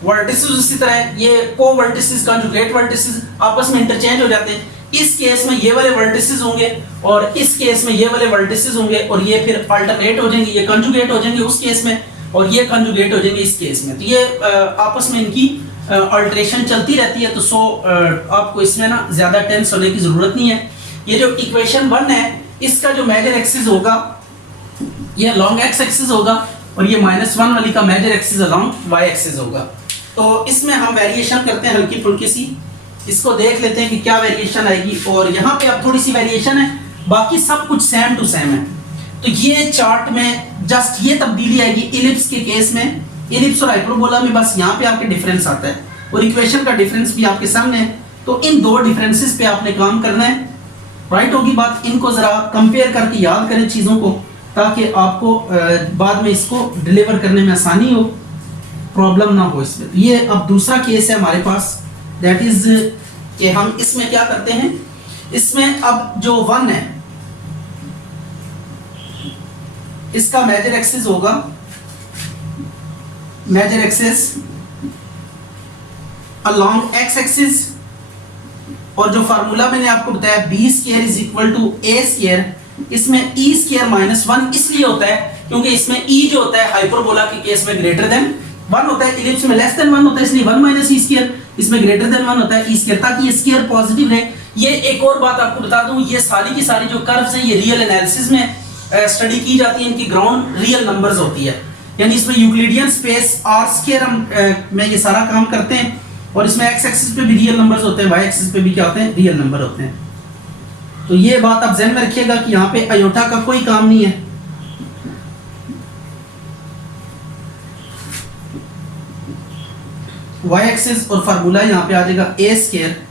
वर्टिसेस उसी तरह है, ये को वर्टिसेस कंजुगेट वर्टिसेस आपस में इंटरचेंज हो जाते हैं। इस केस में ये वाले वर्टिसेस होंगे और इस केस में ये वाले वर्टिसेस होंगे और ये फिर अल्टरनेट हो जाएंगे, ये कंजुगेट हो जाएंगे उस केस में और ये कंजुगेट हो जाएंगे इस केस में। तो ये आपस में इनकी अल्टरेशन चलती रहती है। तो आपको इसमें ना ज्यादा टेंस होने की जरूरत नहीं है। ये जो इक्वेशन 1 है इसका जो मेजर एक्सिस होगा ये लॉन्ग एक्स एक्सिस होगा और ये -1 वाली का major axis along y axis होगा। तो इसमें हम वेरिएशन करते हैं हल्की फुल्की सी, इसको देख लेते हैं कि क्या वेरिएशन आएगी। और यहाँ पे अब थोड़ी सी वेरिएशन है, बाकी सब कुछ सेम टू सेम है। तो ये चार्ट में जस्ट ये तब्दीली आएगी इलिप्स के केस में, इलिप्स और हाइपरबोला में बस यहाँ पे आपके डिफरेंस आता है और इक्वेशन का डिफरेंस भी आपके सामने है। तो इन दो डिफरेंसेस पे आपने काम करना है। राइट होगी बात। इनको जरा कंपेयर करके याद करें चीजों को, ताकि आपको बाद में इसको डिलीवर करने में आसानी हो, प्रॉब्लम ना हो इसमें। तो ये अब दूसरा केस है हमारे पास, दैट इज कि हम इसमें क्या करते हैं, इसमें अब जो 1 है इसका मेजर एक्सिस होगा, major axis along x axis, और जो फार्मूला मैंने आपको बताया b square is equal to a square, इसमें e स्क्वायर -1 इसलिए होता है क्योंकि इसमें e जो होता है हाइपरबोला के केस में ग्रेटर देन 1 होता है, इलिप्स में लेस देन 1 होता है, इसलिए 1 माइनस e स्क्वायर, इसमें ग्रेटर देन 1 होता है e स्क्वायर, ताकि ये स्क्वायर पॉजिटिव रहे। ये एक और बात आपको बता दूं, ये सारी की सारी जो कर्व्स हैं ये रियल एनालिसिस में स्टडी की जाती है, इनकी ग्राउंड रियल नंबर्स होती है, यानी इसमें यूक्लिडियन स्पेस r स्क्वायर हम में ये सारा काम करते हैं और इसमें x एक्सिस पे भी रियल नंबर्स होते हैं, y एक्सिस पे भी क्या होते हैं, रियल नंबर होते हैं। तो ये बात आप ध्यान में रखिएगा कि यहाँ पे आयोटा का कोई काम नहीं है। y एक्सिस और फार्मूला यहाँ पे आ जाएगा a square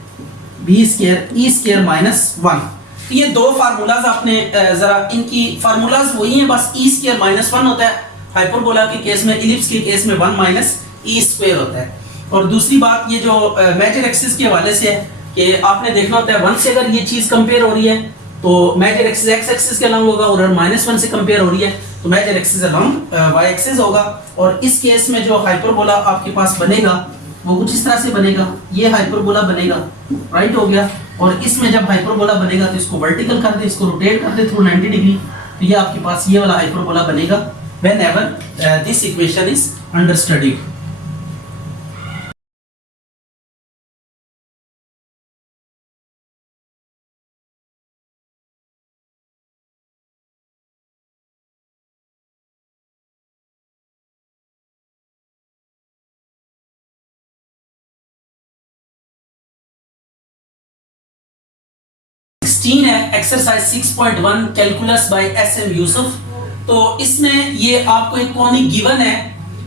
b square e square -1। तो ये दो फार्मूलाज आपने जरा, इनकी फार्मूलाज वही हैं, बस e स्क्वायर -1 होता है हाइपरबोला के केस में, इलिप्स के केस में 1 माइनस e स्क्वायर होता है। और दूसरी बात ये जो मेजर एक्सिस के हवाले से है कि आपने देखना होता है 1 से अगर ये चीज कंपेयर हो रही है तो मेजर एक्सिस x एक्सिस के अलोंग होगा, और -1 से कंपेयर हो रही है तो major axis along y axis होगा। और इस केस में जो हाइपरबोला आपके पास बनेगा वो कुछ इस तरह से बनेगा, ये हाइपरबोला बनेगा। राइट हो गया। और इसमें जब हाइपरबोला बनेगा तो इसको वर्टिकल कर दे, इसको रोटेट कर दे थ्रू 90 डिग्री, तो ये आपके पास ये वाला हाइपरबोला बनेगा whenever this equation is under study. है exercise 6.1 calculus by SM Yusuf. तो इसमें ये आपको एक कॉनिक गिवन है,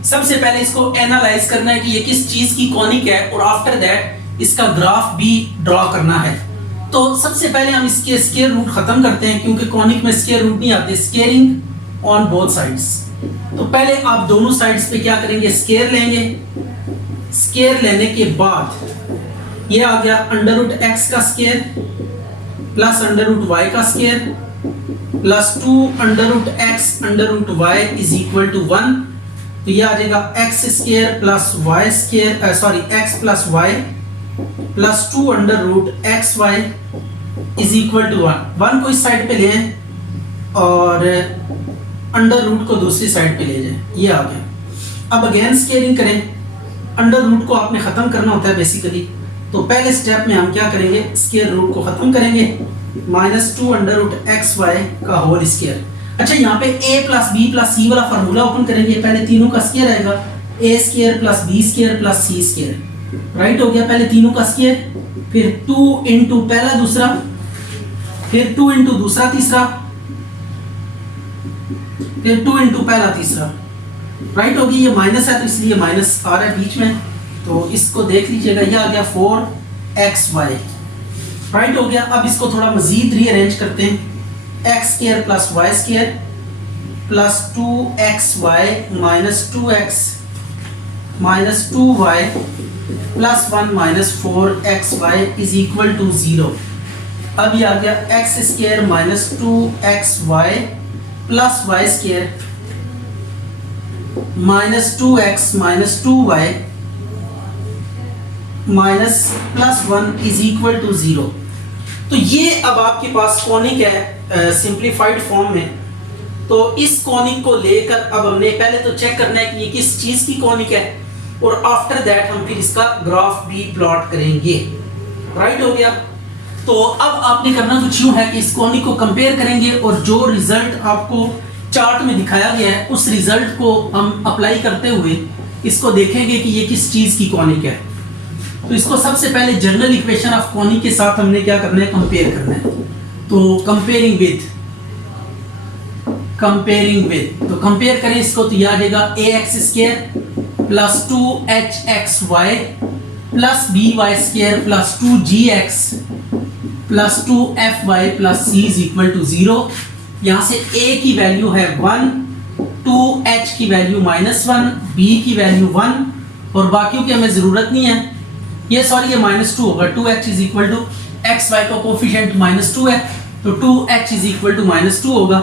सबसे पहले इसको एनालाइज करना है कि ये किस चीज की कॉनिक है और आफ्टर दैट इसका ग्राफ भी ड्रॉ करना है। तो सबसे पहले हम इसके स्क्वायर रूट खत्म करते हैं क्योंकि कॉनिक में स्क्वायर रूट नहीं आते, स्क्वायरिंग ऑन बोथ साइड्स। तो पहले आप दोनों साइड्स पे क्या करेंगे, स्क्वायर लेंगे। स्क्वायर लेने के बाद ये आ गया अंडर रूट x का square plus under root y का square plus 2 under root x under root y is equal to 1। तो ये आ जाएगा x square plus y square, sorry x plus y plus 2 under root xy is equal to 1। 1 को इस side पे ले और अंडर रूट को दूसरी साइड पे ले जाए, ये आ गया। अब अगेन स्केयरिंग करें, अंडर रूट को आपने ख़त्म करना होता है बेसिकली, तो पहले स्टेप में हम क्या करेंगे, स्केयर रूट को ख़त्म करेंगे, -2 अंडर रूट एक्स वाई का होल स्केयर। अच्छा यहाँ पे a प्लस बी प्लस सी वाला फार्मूला ओपन करेंगे, पहले तीनों का स्केयर आएगा, a square plus B square plus C square, right हो गया। पहले तीनों का स्केयर, फिर 2 इंटू पहला दूसरा, फिर 2 इंटू दूसरा तीसरा, फिर 2 इंटू पहला तीसरा, राइट होगी। ये माइनस है तो इसलिए माइनस आ रहा है बीच में, तो इसको देख लीजिएगा, ये आ गया 4xy, राइट हो गया। अब इसको थोड़ा मजीद रीअरेंज करते हैं, x square plus y square plus 2xy minus 2x minus 2y plus 1 minus 4xy is equal to 0। अब ये आ गया x square minus 2xy plus y square minus 2x minus 2y minus plus 1 is equal to 0। तो ये अब आपके पास conic है सिंप्लीफाइड फॉर्म में। तो इस कॉनिक को लेकर अब हमने पहले तो चेक करना है कि ये किस चीज की कॉनिक है, और आफ्टर दैट हम फिर इसका ग्राफ भी प्लॉट करेंगे, राइट हो गया। तो अब आपने करना कुछ यूं है कि इस कॉनिक को कंपेयर करेंगे और जो रिजल्ट आपको चार्ट में दिखाया गया है उस रिजल्ट को हम अप्लाई करते हुए इसको देखेंगे कि ये किस चीज की कॉनिक है। तो इसको सबसे पहले जनरल इक्वेशन ऑफ कॉनिक के साथ हमने क्या करना है, कंपेयर करना है। तो कंपेयरिंग विद तो कंपेयर करें इसको, तो यह आ जाएगा ax square plus 2hxy plus by square plus 2gx plus 2fy plus c is equal to 0। यहाँ से a की वैल्यू है 1, 2h की वैल्यू -1, b की वैल्यू 1 और बाकियों की हमें ज़रूरत नहीं है। ये सॉरी ये -2 होगा, 2h is equal to X Y का कोफिशिएंट -2 है, तो 2h इज इक्वल टू -2 होगा,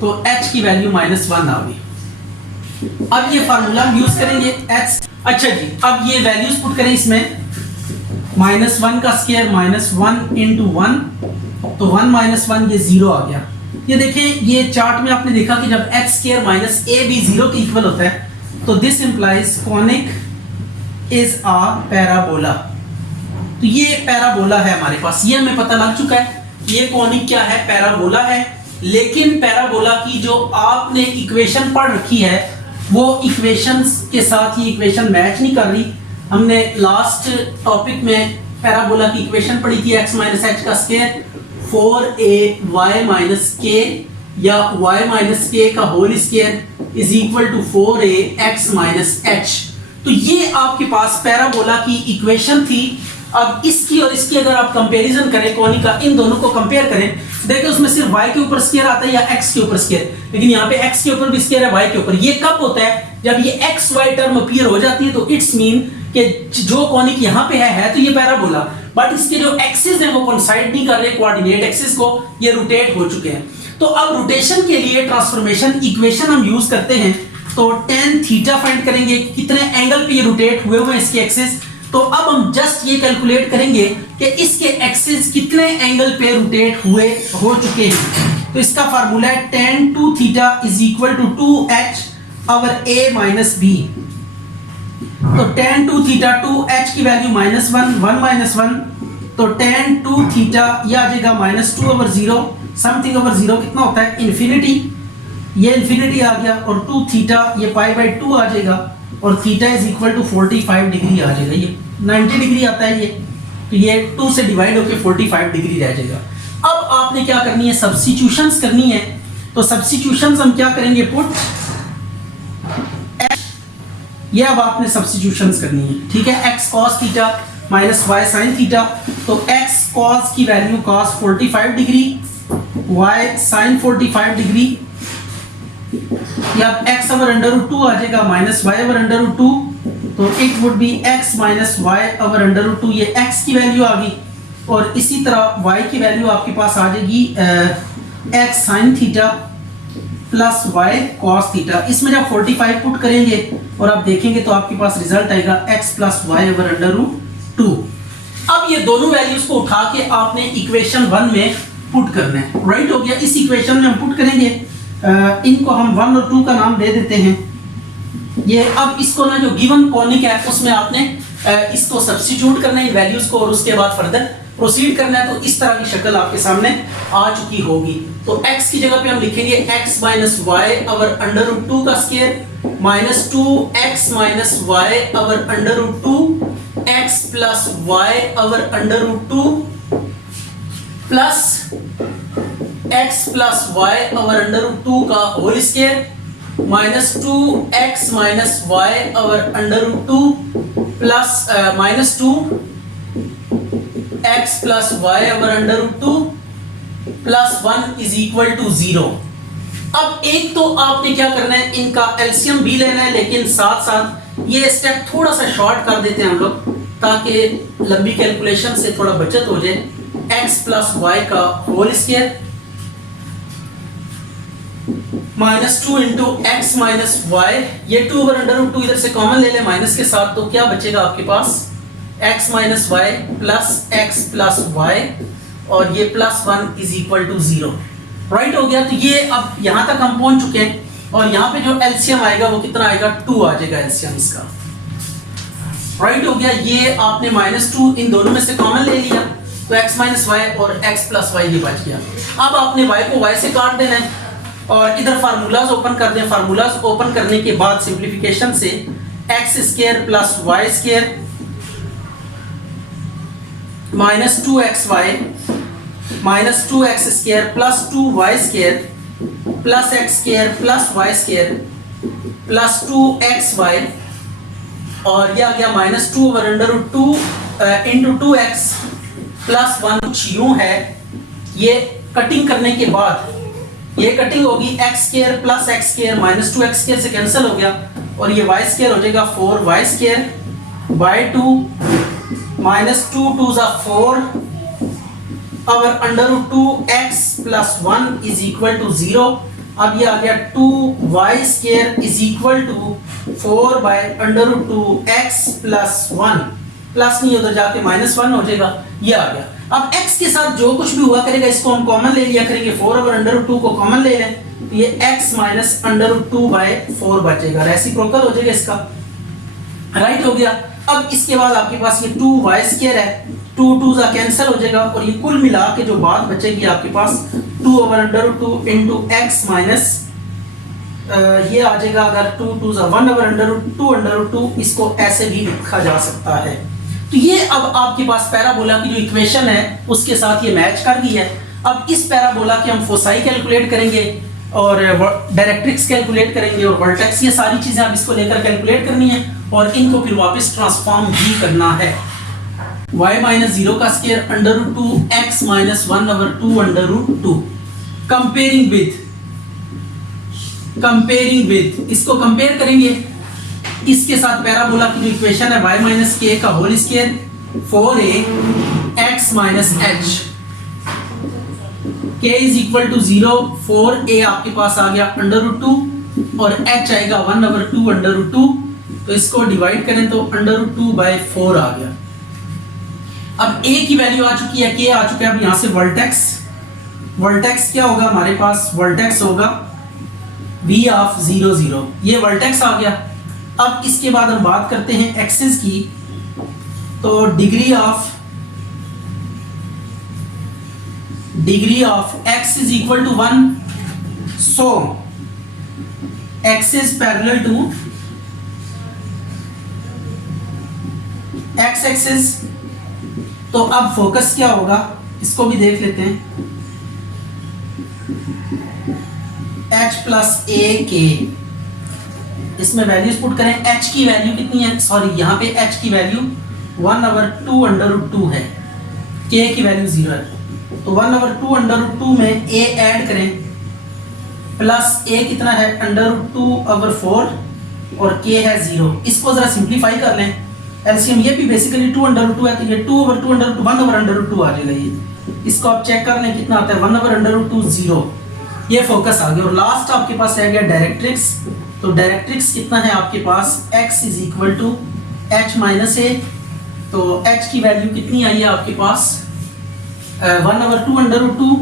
तो h की वैल्यू -1 आ गई। अब ये फार्मूला हम यूज करेंगे h। अच्छा जी, अब ये वैल्यूज पुट करें इसमें, -1 का स्क्वायर -1 इंटू 1, तो 1 माइनस 1 ये 0 आ गया। ये देखें, ये चार्ट में आपने देखा कि जब x स्क्वायर माइनस a भी 0 के इक्वल होता है, तो this implies conic is a parabola. तो ये पैराबोला है हमारे पास, ये हमें पता लग चुका है ये कॉनिक क्या है, पैराबोला है। लेकिन पैराबोला की जो आपने इक्वेशन पढ़ रखी है वो इक्वेशंस के साथ ये इक्वेशन मैच नहीं कर रही। हमने लास्ट टॉपिक में पैराबोला की इक्वेशन पढ़ी थी, x माइनस एच का स्क्वायर 4ay माइनस के या y माइनस के का whole square is equal to 4ax minus H. तो ये आपके पास पैराबोला की इक्वेशन थी। अब इसकी और इसकी अगर आप कंपैरिजन करें, कॉनिक का इन दोनों को कंपेयर करें, देखिए उसमें सिर्फ y के ऊपर स्क्वायर आता है या x के ऊपर स्क्वायर, लेकिन यहाँ पे x के ऊपर भी स्क्वायर है, y के ऊपर। ये कब होता है, जब ये x y टर्म अपीयर हो जाती है, तो इट्स मीन कि जो कॉनिक यहाँ पे है तो ये पैराबोला, बट इसके जो एक्सिस है वो कोइंसाइड नहीं कर रहे कोऑर्डिनेट एक्सिस को, ये रोटेट हो चुके हैं। तो अब रोटेशन के लिए ट्रांसफॉर्मेशन इक्वेशन हम यूज करते हैं, तो tan थीटा फाइंड करेंगे, कितने एंगल पे ये रोटेट हुए हैं इसके एक्सिस। तो अब हम जस्ट ये कैलकुलेट करेंगे कि इसके एक्सिस कितने एंगल पे रोटेट हुए हो चुके हैं। तो इसका फार्मूला है tan 2 theta is equal to 2h over a minus b। तो tan 2 थीटा 2h की वैल्यू -1, 1 माइनस 1, तो tan 2 थीटा ये आ जाएगा -2 ओवर 0, समथिंग ओवर 0 कितना होता है, इन्फिनिटी। ये इन्फिनिटी आ गया, और 2 थीटा ये π/2 आ जाएगा, और theta is equal to 45 degree आ जाएगा। ये 90 डिग्री आता है ये, तो ये 2 से डिवाइड होकर 45 डिग्री रह जाएगा। अब आपने क्या करनी है, सब्स्टिट्यूशंस करनी है। तो सब्स्टिट्यूशंस हम क्या करेंगे, पुट ये अब आपने सब्स्टिट्यूशंस करनी है, ठीक है। x cos theta minus y sin theta, तो x cos की value cos 45 degree, y sin 45 degree, या x ओवर √2 आ जाएगा माइनस y ओवर √2, तो it would be x minus y over √2। ये x की वैल्यू आ गई, और इसी तरह y की वैल्यू आपके पास आ जाएगी x sin theta plus y cos theta. इसमें जब 45 पुट करेंगे और आप देखेंगे तो आपके पास रिजल्ट आएगा x प्लस y ओवर √2। अब ये दोनों वैल्यूज को उठा के आपने इक्वेशन 1 में पुट करना है, राइट हो गया। इस इक्वेशन में हम पुट करेंगे इनको हम 1 और 2 का नाम दे देते हैं। ये अब इसको ना जो गिवन कॉनिक है उसमें आपने इसको सब्स्टिट्यूट करना है वैल्यूज को और उसके बाद फर्दर प्रोसीड करना है। तो इस तरह की शक्ल आपके सामने आ चुकी होगी। तो x की जगह पे हम लिखेंगे x minus Y over under root 2 का square minus 2x minus Y over under root 2 x plus Y over under root 2 plus x plus Y over under root 2 का whole square minus 2x minus Y over under root 2 plus minus 2 x plus Y over under root 2 plus 1 is equal to 0। अब एक तो आपने क्या करना है, इनका LCM भी लेना है, लेकिन साथ साथ ये स्टेप थोड़ा सा शॉर्ट कर देते हैं हम लोग ताकि लंबी कैलकुलेशन से थोड़ा बचत हो जाए। x प्लस वाई का whole square minus 2 into X minus Y, ये 2 ओवर अंडर रूट 2 इधर से कॉमन ले लें माइनस के साथ, तो क्या बचेगा आपके पास x minus Y plus x plus Y और ये plus 1 is equal to 0। Right हो गया। तो ये अब यहां तक हम पहुंच चुके हैं और यहां पे जो एलसीएम आएगा वो कितना आएगा, 2 आ जाएगा एलसीएम इसका। राइट हो गया। ये आपने माइनस 2 इन दोनों में से कॉमन ले लिया तो x माइनस वाई और x प्लस वाई ये बच गया। अब आपने y को y से काट देना है और इधर फार्मूलाज ओपन कर दें। फार्मूलाज ओपन करने के बाद सिंप्लीफिकेशन से x square plus Y square minus 2xy minus 2x square plus 2y square plus x square plus y square plus 2xy और यह आ गया minus 2 over under root 2 into 2x plus 1। कुछ यूं है, ये कटिंग करने के बाद ये कटिंग होगी x square plus x square minus 2x square से कैंसिल हो गया और ये y स्क्वायर हो जाएगा 4y स्क्वायर बाय 2 माइनस 2 2 जा 4 over under root 2 x plus 1 is equal to 0। अब ये आ गया 2y square is equal to 4 by under root 2 x plus 1, plus नहीं उधर जाके माइनस 1 हो जाएगा, ये आ गया। अब x के साथ जो कुछ भी हुआ करेगा इसको हम कॉमन ले लिया करेंगे, 4 ओवर अंडर रूट 2 को कॉमन ले लें तो ये x minus under root 2 by 4 बचेगा, रेसिप्रोकल हो जाएगा इसका। राइट हो गया। अब इसके बाद आपके पास ये 2y स्क्वायर है, 2 2 जा कैंसिल हो जाएगा और ये कुल मिला के जो बात बचेगी आपके पास 2 over under root 2 into X minus ये आ जाएगा, अगर 2 2 जा 1 ओवर अंडर रूट 2, इसको ऐसे भी लिखा जा सकता है। तो ये अब आपके पास पैराबोला की जो इक्वेशन है उसके साथ ये मैच कर गई है। अब इस पैराबोला की हम फोसाई कैलकुलेट करेंगे और डायरेक्ट्रिक्स कैलकुलेट करेंगे और वर्टेक्स, ये सारी चीजें आप इसको लेकर कैलकुलेट करनी है और इनको फिर वापस ट्रांसफॉर्म भी करना है। y माइनस 0 का square under root 2 x minus 1 over 2 under root 2। Comparing with इसको कंपेयर करेंगे इसके साथ पैराबोला की जो इक्वेशन है y माइनस k का whole square 4a x minus h, k is equal to 0, 4a आपके पास आ गया अंडर रूट 2 और h आएगा 1 ओवर 2 अंडर रूट 2, तो इसको डिवाइड करें तो अंडर रूट 2 बाय 4 आ गया। अब a की वैल्यू आ चुकी है, k आ चुका है। अब यहां से वर्टेक्स क्या होगा हमारे पास, वर्टेक्स होगा v ऑफ 0 0, ये वर्टेक्स आ गया। अब इसके बाद हम बात करते हैं एक्सिस की, तो degree of x is equal to 1, so x is parallel to x axis. तो अब फोकस क्या होगा इसको भी देख लेते हैं, h प्लस a k, इसमें वैल्यूज पुट करें। h की वैल्यू कितनी है, सॉरी यहाँ पे h की वैल्यू 1 ओवर 2 अंडर रूट 2 है, k की वैल्यू 0 है, तो 1 ओवर 2 अंडर रूट 2 में a ऐड करें प्लस a कितना है अंडर रूट 2 ओवर 4 और k है 0। इसको जरा सिंप्लीफाई कर लें, एलसीएम ये भी बेसिकली 2 अंडर रूट 2 है तो ये 2 over 2 under root 1 over under root 2 आ जाएगा। ये इसको आप चेक कर लें कितना आता है, 1 ओवर अंडर रूट 2 0, ये फोकस आ गया। और लास्ट आपके पास रह गया डायरेक्ट्रिक्स, तो डायरेक्ट्रिक्स कितना है आपके पास, x is equal to h minus a, तो h की वैल्यू कितनी आई है आपके पास 1 ओवर 2 अंडर रूट 2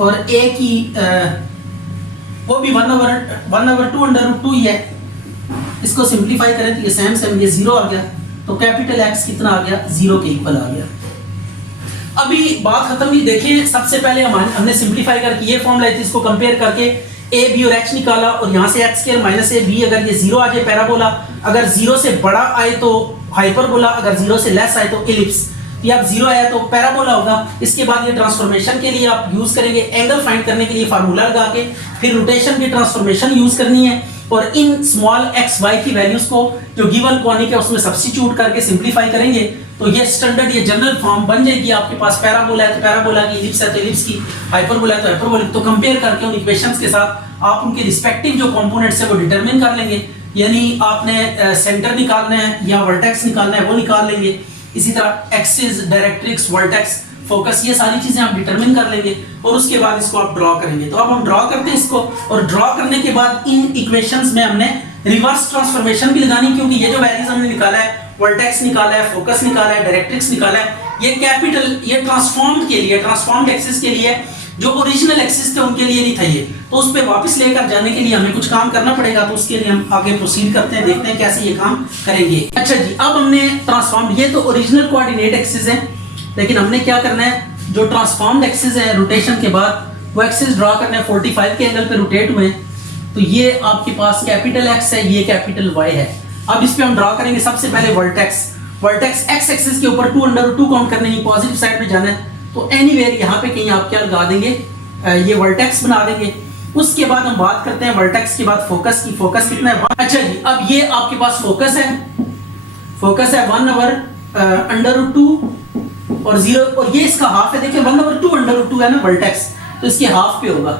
और a की वो भी 1/2 ही है। इसको सिंप्लीफाई करें तो ये सेम ये 0 आ गया, तो कैपिटल एक्स कितना आ गया, 0 के इक्वल आ गया। अभी बात खत्म हुई। देखिए सबसे पहले हमने सिंप्लीफाई करके ये फॉर्म लाई थी, इसको कंपेयर करके ए बी और एच निकाला, और यहाँ से X square minus A B, अगर ये 0 आ जाए पैराबोला, अगर 0 से बड़ा आए तो हाइपरबोला, अगर 0 से लेस आए तो इलिप्स। ये अब 0 आया तो पैराबोला होगा। इसके बाद ये ट्रांसफॉर्मेशन के लिए आप यूज करेंगे एंगल फाइंड करने के लिए फार्मूला लगा के, फिर रोटेशन की ट्रांसफॉर्मेशन यूज करनी है, और इन स्मॉल एक्स वाई की वैल्यूज को जो गिवन कॉनिक है उसमें सब्स्टिट्यूट करके सिंप्लीफाई करेंगे, तो ये स्टैंडर्ड ये जनरल फॉर्म बन जाएगी। आपके पास पैराबोला है तो पैराबोला की, इलिप्स है तो इलिप्स की, हाइपरबोला है तो हाइपरबोलिक। तो कंपेयर करके उन इक्वेशंस के साथ आप उनके रिस्पेक्टिव जो कंपोनेंट्स है वो डिटरमिन कर लेंगे। यानी आपने सेंटर निकालना है या वर्टेक्स निकालना है वो निकाल लेंगे। इसी तरह एक्सिस, डायरेक्ट्रिक्स, वर्टेक्स, फोकस, ये सारी चीजें आप डिटरमिन कर लेंगे, और उसके बाद इसको आप ड्रॉ करेंगे। तो अब हम ड्रॉ करते हैं इसको, और ड्रॉ करने के बाद इन इक्वेशंस में हमने रिवर्स ट्रांसफॉर्मेशन भी लगानी, क्योंकि ये जो वैल्यूज हमने निकाला है, वर्टेक्स निकाला है, फोकस निकाला है, डायरेक्ट्रिक्स निकाला है, ये कैपिटल, ये ट्रांसफॉर्म्ड के लिए, ट्रांसफॉर्म्ड एक्सिस के लिए, जो ओरिजिनल एक्सिस थे उनके लिए नहीं था ये। तो उस पे वापस लेकर जाने के लिए हमें कुछ काम करना पड़ेगा, तो उसके लिए हम आगे प्रोसीड करते हैं, देखते हैं कैसे ये काम करेंगे। अच्छा जी, अब हमने ट्रांसफॉर्म्ड, ये तो ओरिजिनल कोऑर्डिनेट एक्सिस है, लेकिन हमने क्या करना है, जो ट्रांसफॉर्म्ड एक्सिस है रोटेशन के बाद वो एक्सिस ड्रॉ करना है 45 के एंगल पे रोटेट हुए। तो ये आपके पास कैपिटल एक्स है, ये कैपिटल वाई है। अब इस पे हम ड्रॉ करेंगे सबसे पहले वर्टेक्स। वर्टेक्स एक्स एक्सिस के ऊपर 2/2 काउंट करने की, पॉजिटिव साइड में जाना है, तो एनीवेयर यहाँ पे कहीं आप क्या लगा देंगे, ये वर्टेक्स बना देंगे। उसके बाद हम बात करते हैं वर्टेक्स के बाद फोकस की। फोकस कितना है, अच्छा जी, अब ये आपके पास फोकस है, फोकस है 1/2 और 0, और ये इसका हाफ है। देखिए 1/2 है ना वर्टेक्स, तो इसके हाफ पे होगा,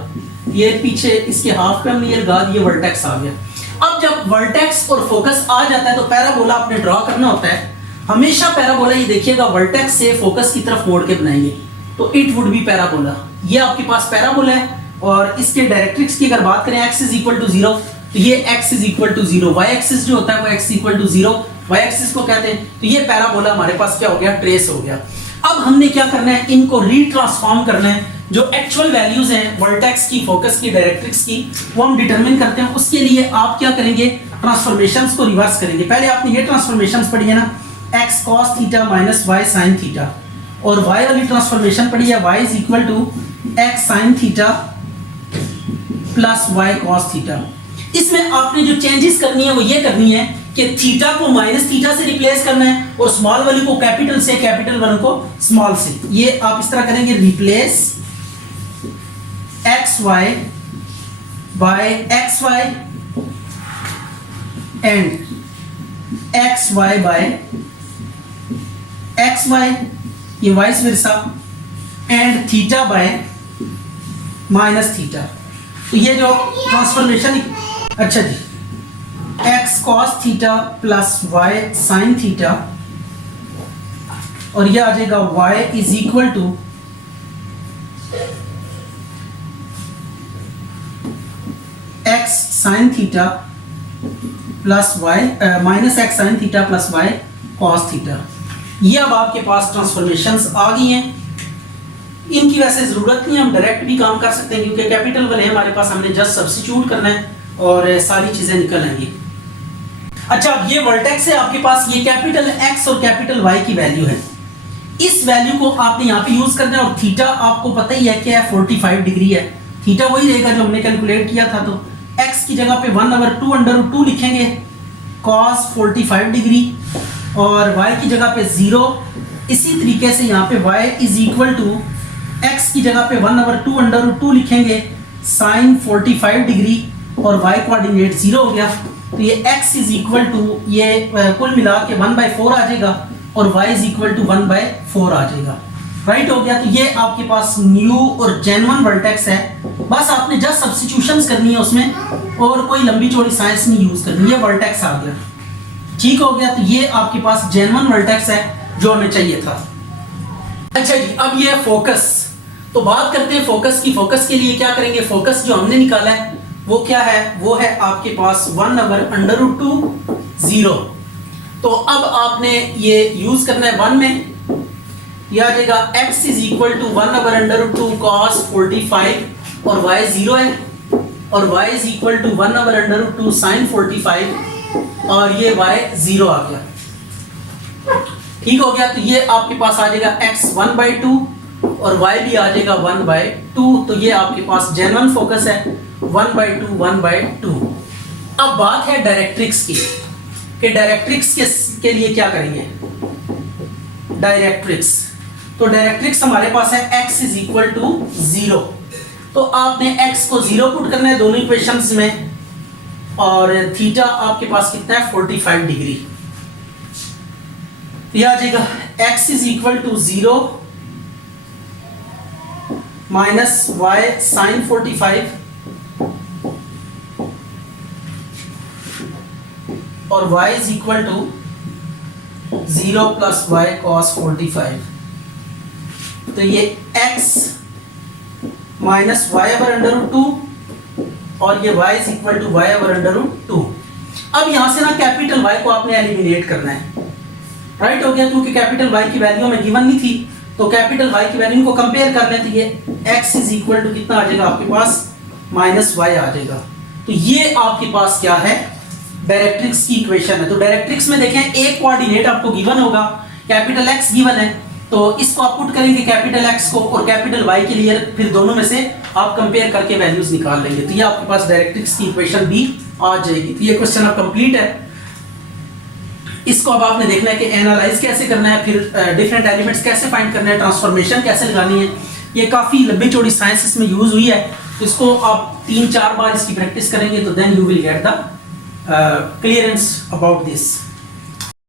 ये पीछे इसके हाफ पे हमने ये लगा दिया, वर्टेक्स आ गया। अब जब वर्टेक्स और फोकस आ जाता है तो पैराबोला आपने ड्रॉ करना होता है। हमेशा पैराबोला ये देखिएगा वर्टेक्स से फोकस की तरफ मोड़ के बनाएंगे, तो इट वुड बी पैराबोला। ये आपके पास पैराबोला है, और इसके डायरेक्ट्रिक्स की अगर बात करें x = 0, तो ये x = 0, y एक्सिस जो होता है वो x = 0, y एक्सिस को कहते हैं। तो ये पैराबोला हमारे पास क्या हो गया, ट्रेस हो गया। अब हमने क्या करना है, इनको रीट्रांसफॉर्म करना है, जो एक्चुअल वैल्यूज हैं वर्टेक्स की, फोकस की, डायरेक्ट्रिक्स की, वो हम डिटरमिन करते हैं। उसके लिए आप क्या करेंगे, ट्रांसफॉर्मेशंस को रिवर्स करेंगे। पहले आपने ये ट्रांसफॉर्मेशंस पढ़ी है ना, x cos theta minus y sin theta, और y वाली ट्रांसफॉर्मेशन पढ़ी है, y = x sin theta plus y cos theta. इसमें आपने जो चेंजेस करनी है वो ये करनी है कि थीटा को माइनस थीटा से रिप्लेस करना है, और स्मॉल वाली को कैपिटल से, कैपिटल वन को स्मॉल से। ये आप इस तरह करेंगे, replace xy by xy and xy by xy, ये vice versa, and theta by minus theta. तो ये जो ट्रांसफॉर्मेशन, अच्छा जी, x cos theta plus y sin theta, और ये आ जाएगा y = x sin theta plus y minus x sin theta plus y cos theta. ये अब आपके पास ट्रांसफॉर्मेशंस आ गई हैं। इनकी वैसे जरूरत नहीं, हम डायरेक्ट भी काम कर सकते हैं, क्योंकि कैपिटल वाले हमारे पास, हमने जस्ट सब्स्टिट्यूट करना है और सारी चीजें निकल आएंगी। अच्छा, अब ये वर्टेक्स है आपके पास, ये कैपिटल X और कैपिटल Y की वैल्यू है। इस वैल्यू को आपने यहाँ पे यूज करना है, और थीटा आपको पता ही है क्या है, 45 डिग्री है। थीटा वही रहेगा जो हमने कैलकुलेट किया था, तो x की जगह पे 1/2 लिखेंगे cos 45 डिग्री, और y की जगह पे 0। इसी तरीके से यहाँ पे y = x की जगह पे 1/2 लिखेंगे sin 45 डिग्री, और y कोऑर्डिनेट 0 हो गया। तो ये x = ये कुल मिला के 1/4 आ जाएगा, और y = 1/4 आ जाएगा। राइट हो गया। तो ये आपके पास न्यू और जेन्युइन वर्टेक्स है। बस आपने जस्ट सब्स्टिट्यूशंस करनी है उसमें, और कोई लंबी चौड़ी साइंस नहीं यूज करनी। ये वर्टेक्स आ गया, ठीक हो गया। तो ये आपके पास जेन्युइन वर्टेक्स है जो हमें चाहिए था। अच्छा जी, अब ये फोकस, तो बात करते हैं फोकस की। फोकस के लिए क्या करेंगे, फोकस जो हमने निकाला है वो क्या है, वो है आपके पास 1/√0। तो अब आपने ये यूज करना है 1 में, यह आ जाएगा x = 1/√2 cos 45, और y 0 है, और y is equal to 1/√2 sin 45 और ये y 0 आ गया। ठीक हो गया। तो ये आपके पास आ जाएगा x 1/2 और y भी आ जाएगा 1/2। तो ये आपके पास जेन्युइन फोकस है 1/2 1/2। अब बात है डायरेक्ट्रिक्स की कि डायरेक्ट्रिक्स के लिए क्या करेंगे। डायरेक्ट्रिक्स, तो डायरेक्ट्रिक्स हमारे पास है x इज इक्वल टू 0। तो आपने x को 0 पुट करना है दोनों इक्वेशंस में और थीटा आपके पास कितना है 45 डिग्री। ये आ जाएगा x is equal to 0 minus y sine 45 और y is equal to 0 plus y cos 45। तो ये x माइनस y/√2 और ये y is equal to y/√2। अब यहां से ना कैपिटल Y को आपने एलिमिनेट करना है। राइट हो गया, क्योंकि कैपिटल Y की वैल्यू में गिवन नहीं थी, तो कैपिटल Y की वैल्यू को कंपेयर कर लेते। ये x इज इक्वल टू कितना आ जाएगा आपके पास माइनस y आ जाएगा। तो ये आपके पास क्या है डायरेक्ट्रिक्स की इक्वेशन है। तो डायरेक्ट्रिक्स में देखें एक कोऑर्डिनेट आपको गिवन होगा, कैपिटल X गिवन है, तो इसको आप पुट करेंगे कैपिटल X को और कैपिटल Y के लिए, फिर दोनों में से आप कंपेयर करके वैल्यूज निकाल लेंगे। तो ये आपके पास डायरेक्ट्रिक्स की इक्वेशन भी आ जाएगी। तो ये क्वेश्चन अब कंप्लीट है। इसको अब आपने देखना है कि एनालाइज कैसे करना है, फिर डिफरेंट एलिमेंट्स कैसे फाइंड करना है, ट्रांसफॉर्मेशन कैसे लगानी है। ये काफ़ी लंबी चौड़ी साइंस इसमें यूज हुई है। तो इसको आप 3-4 बार इसकी प्रैक्टिस करेंगे तो then you will get the clearance about this.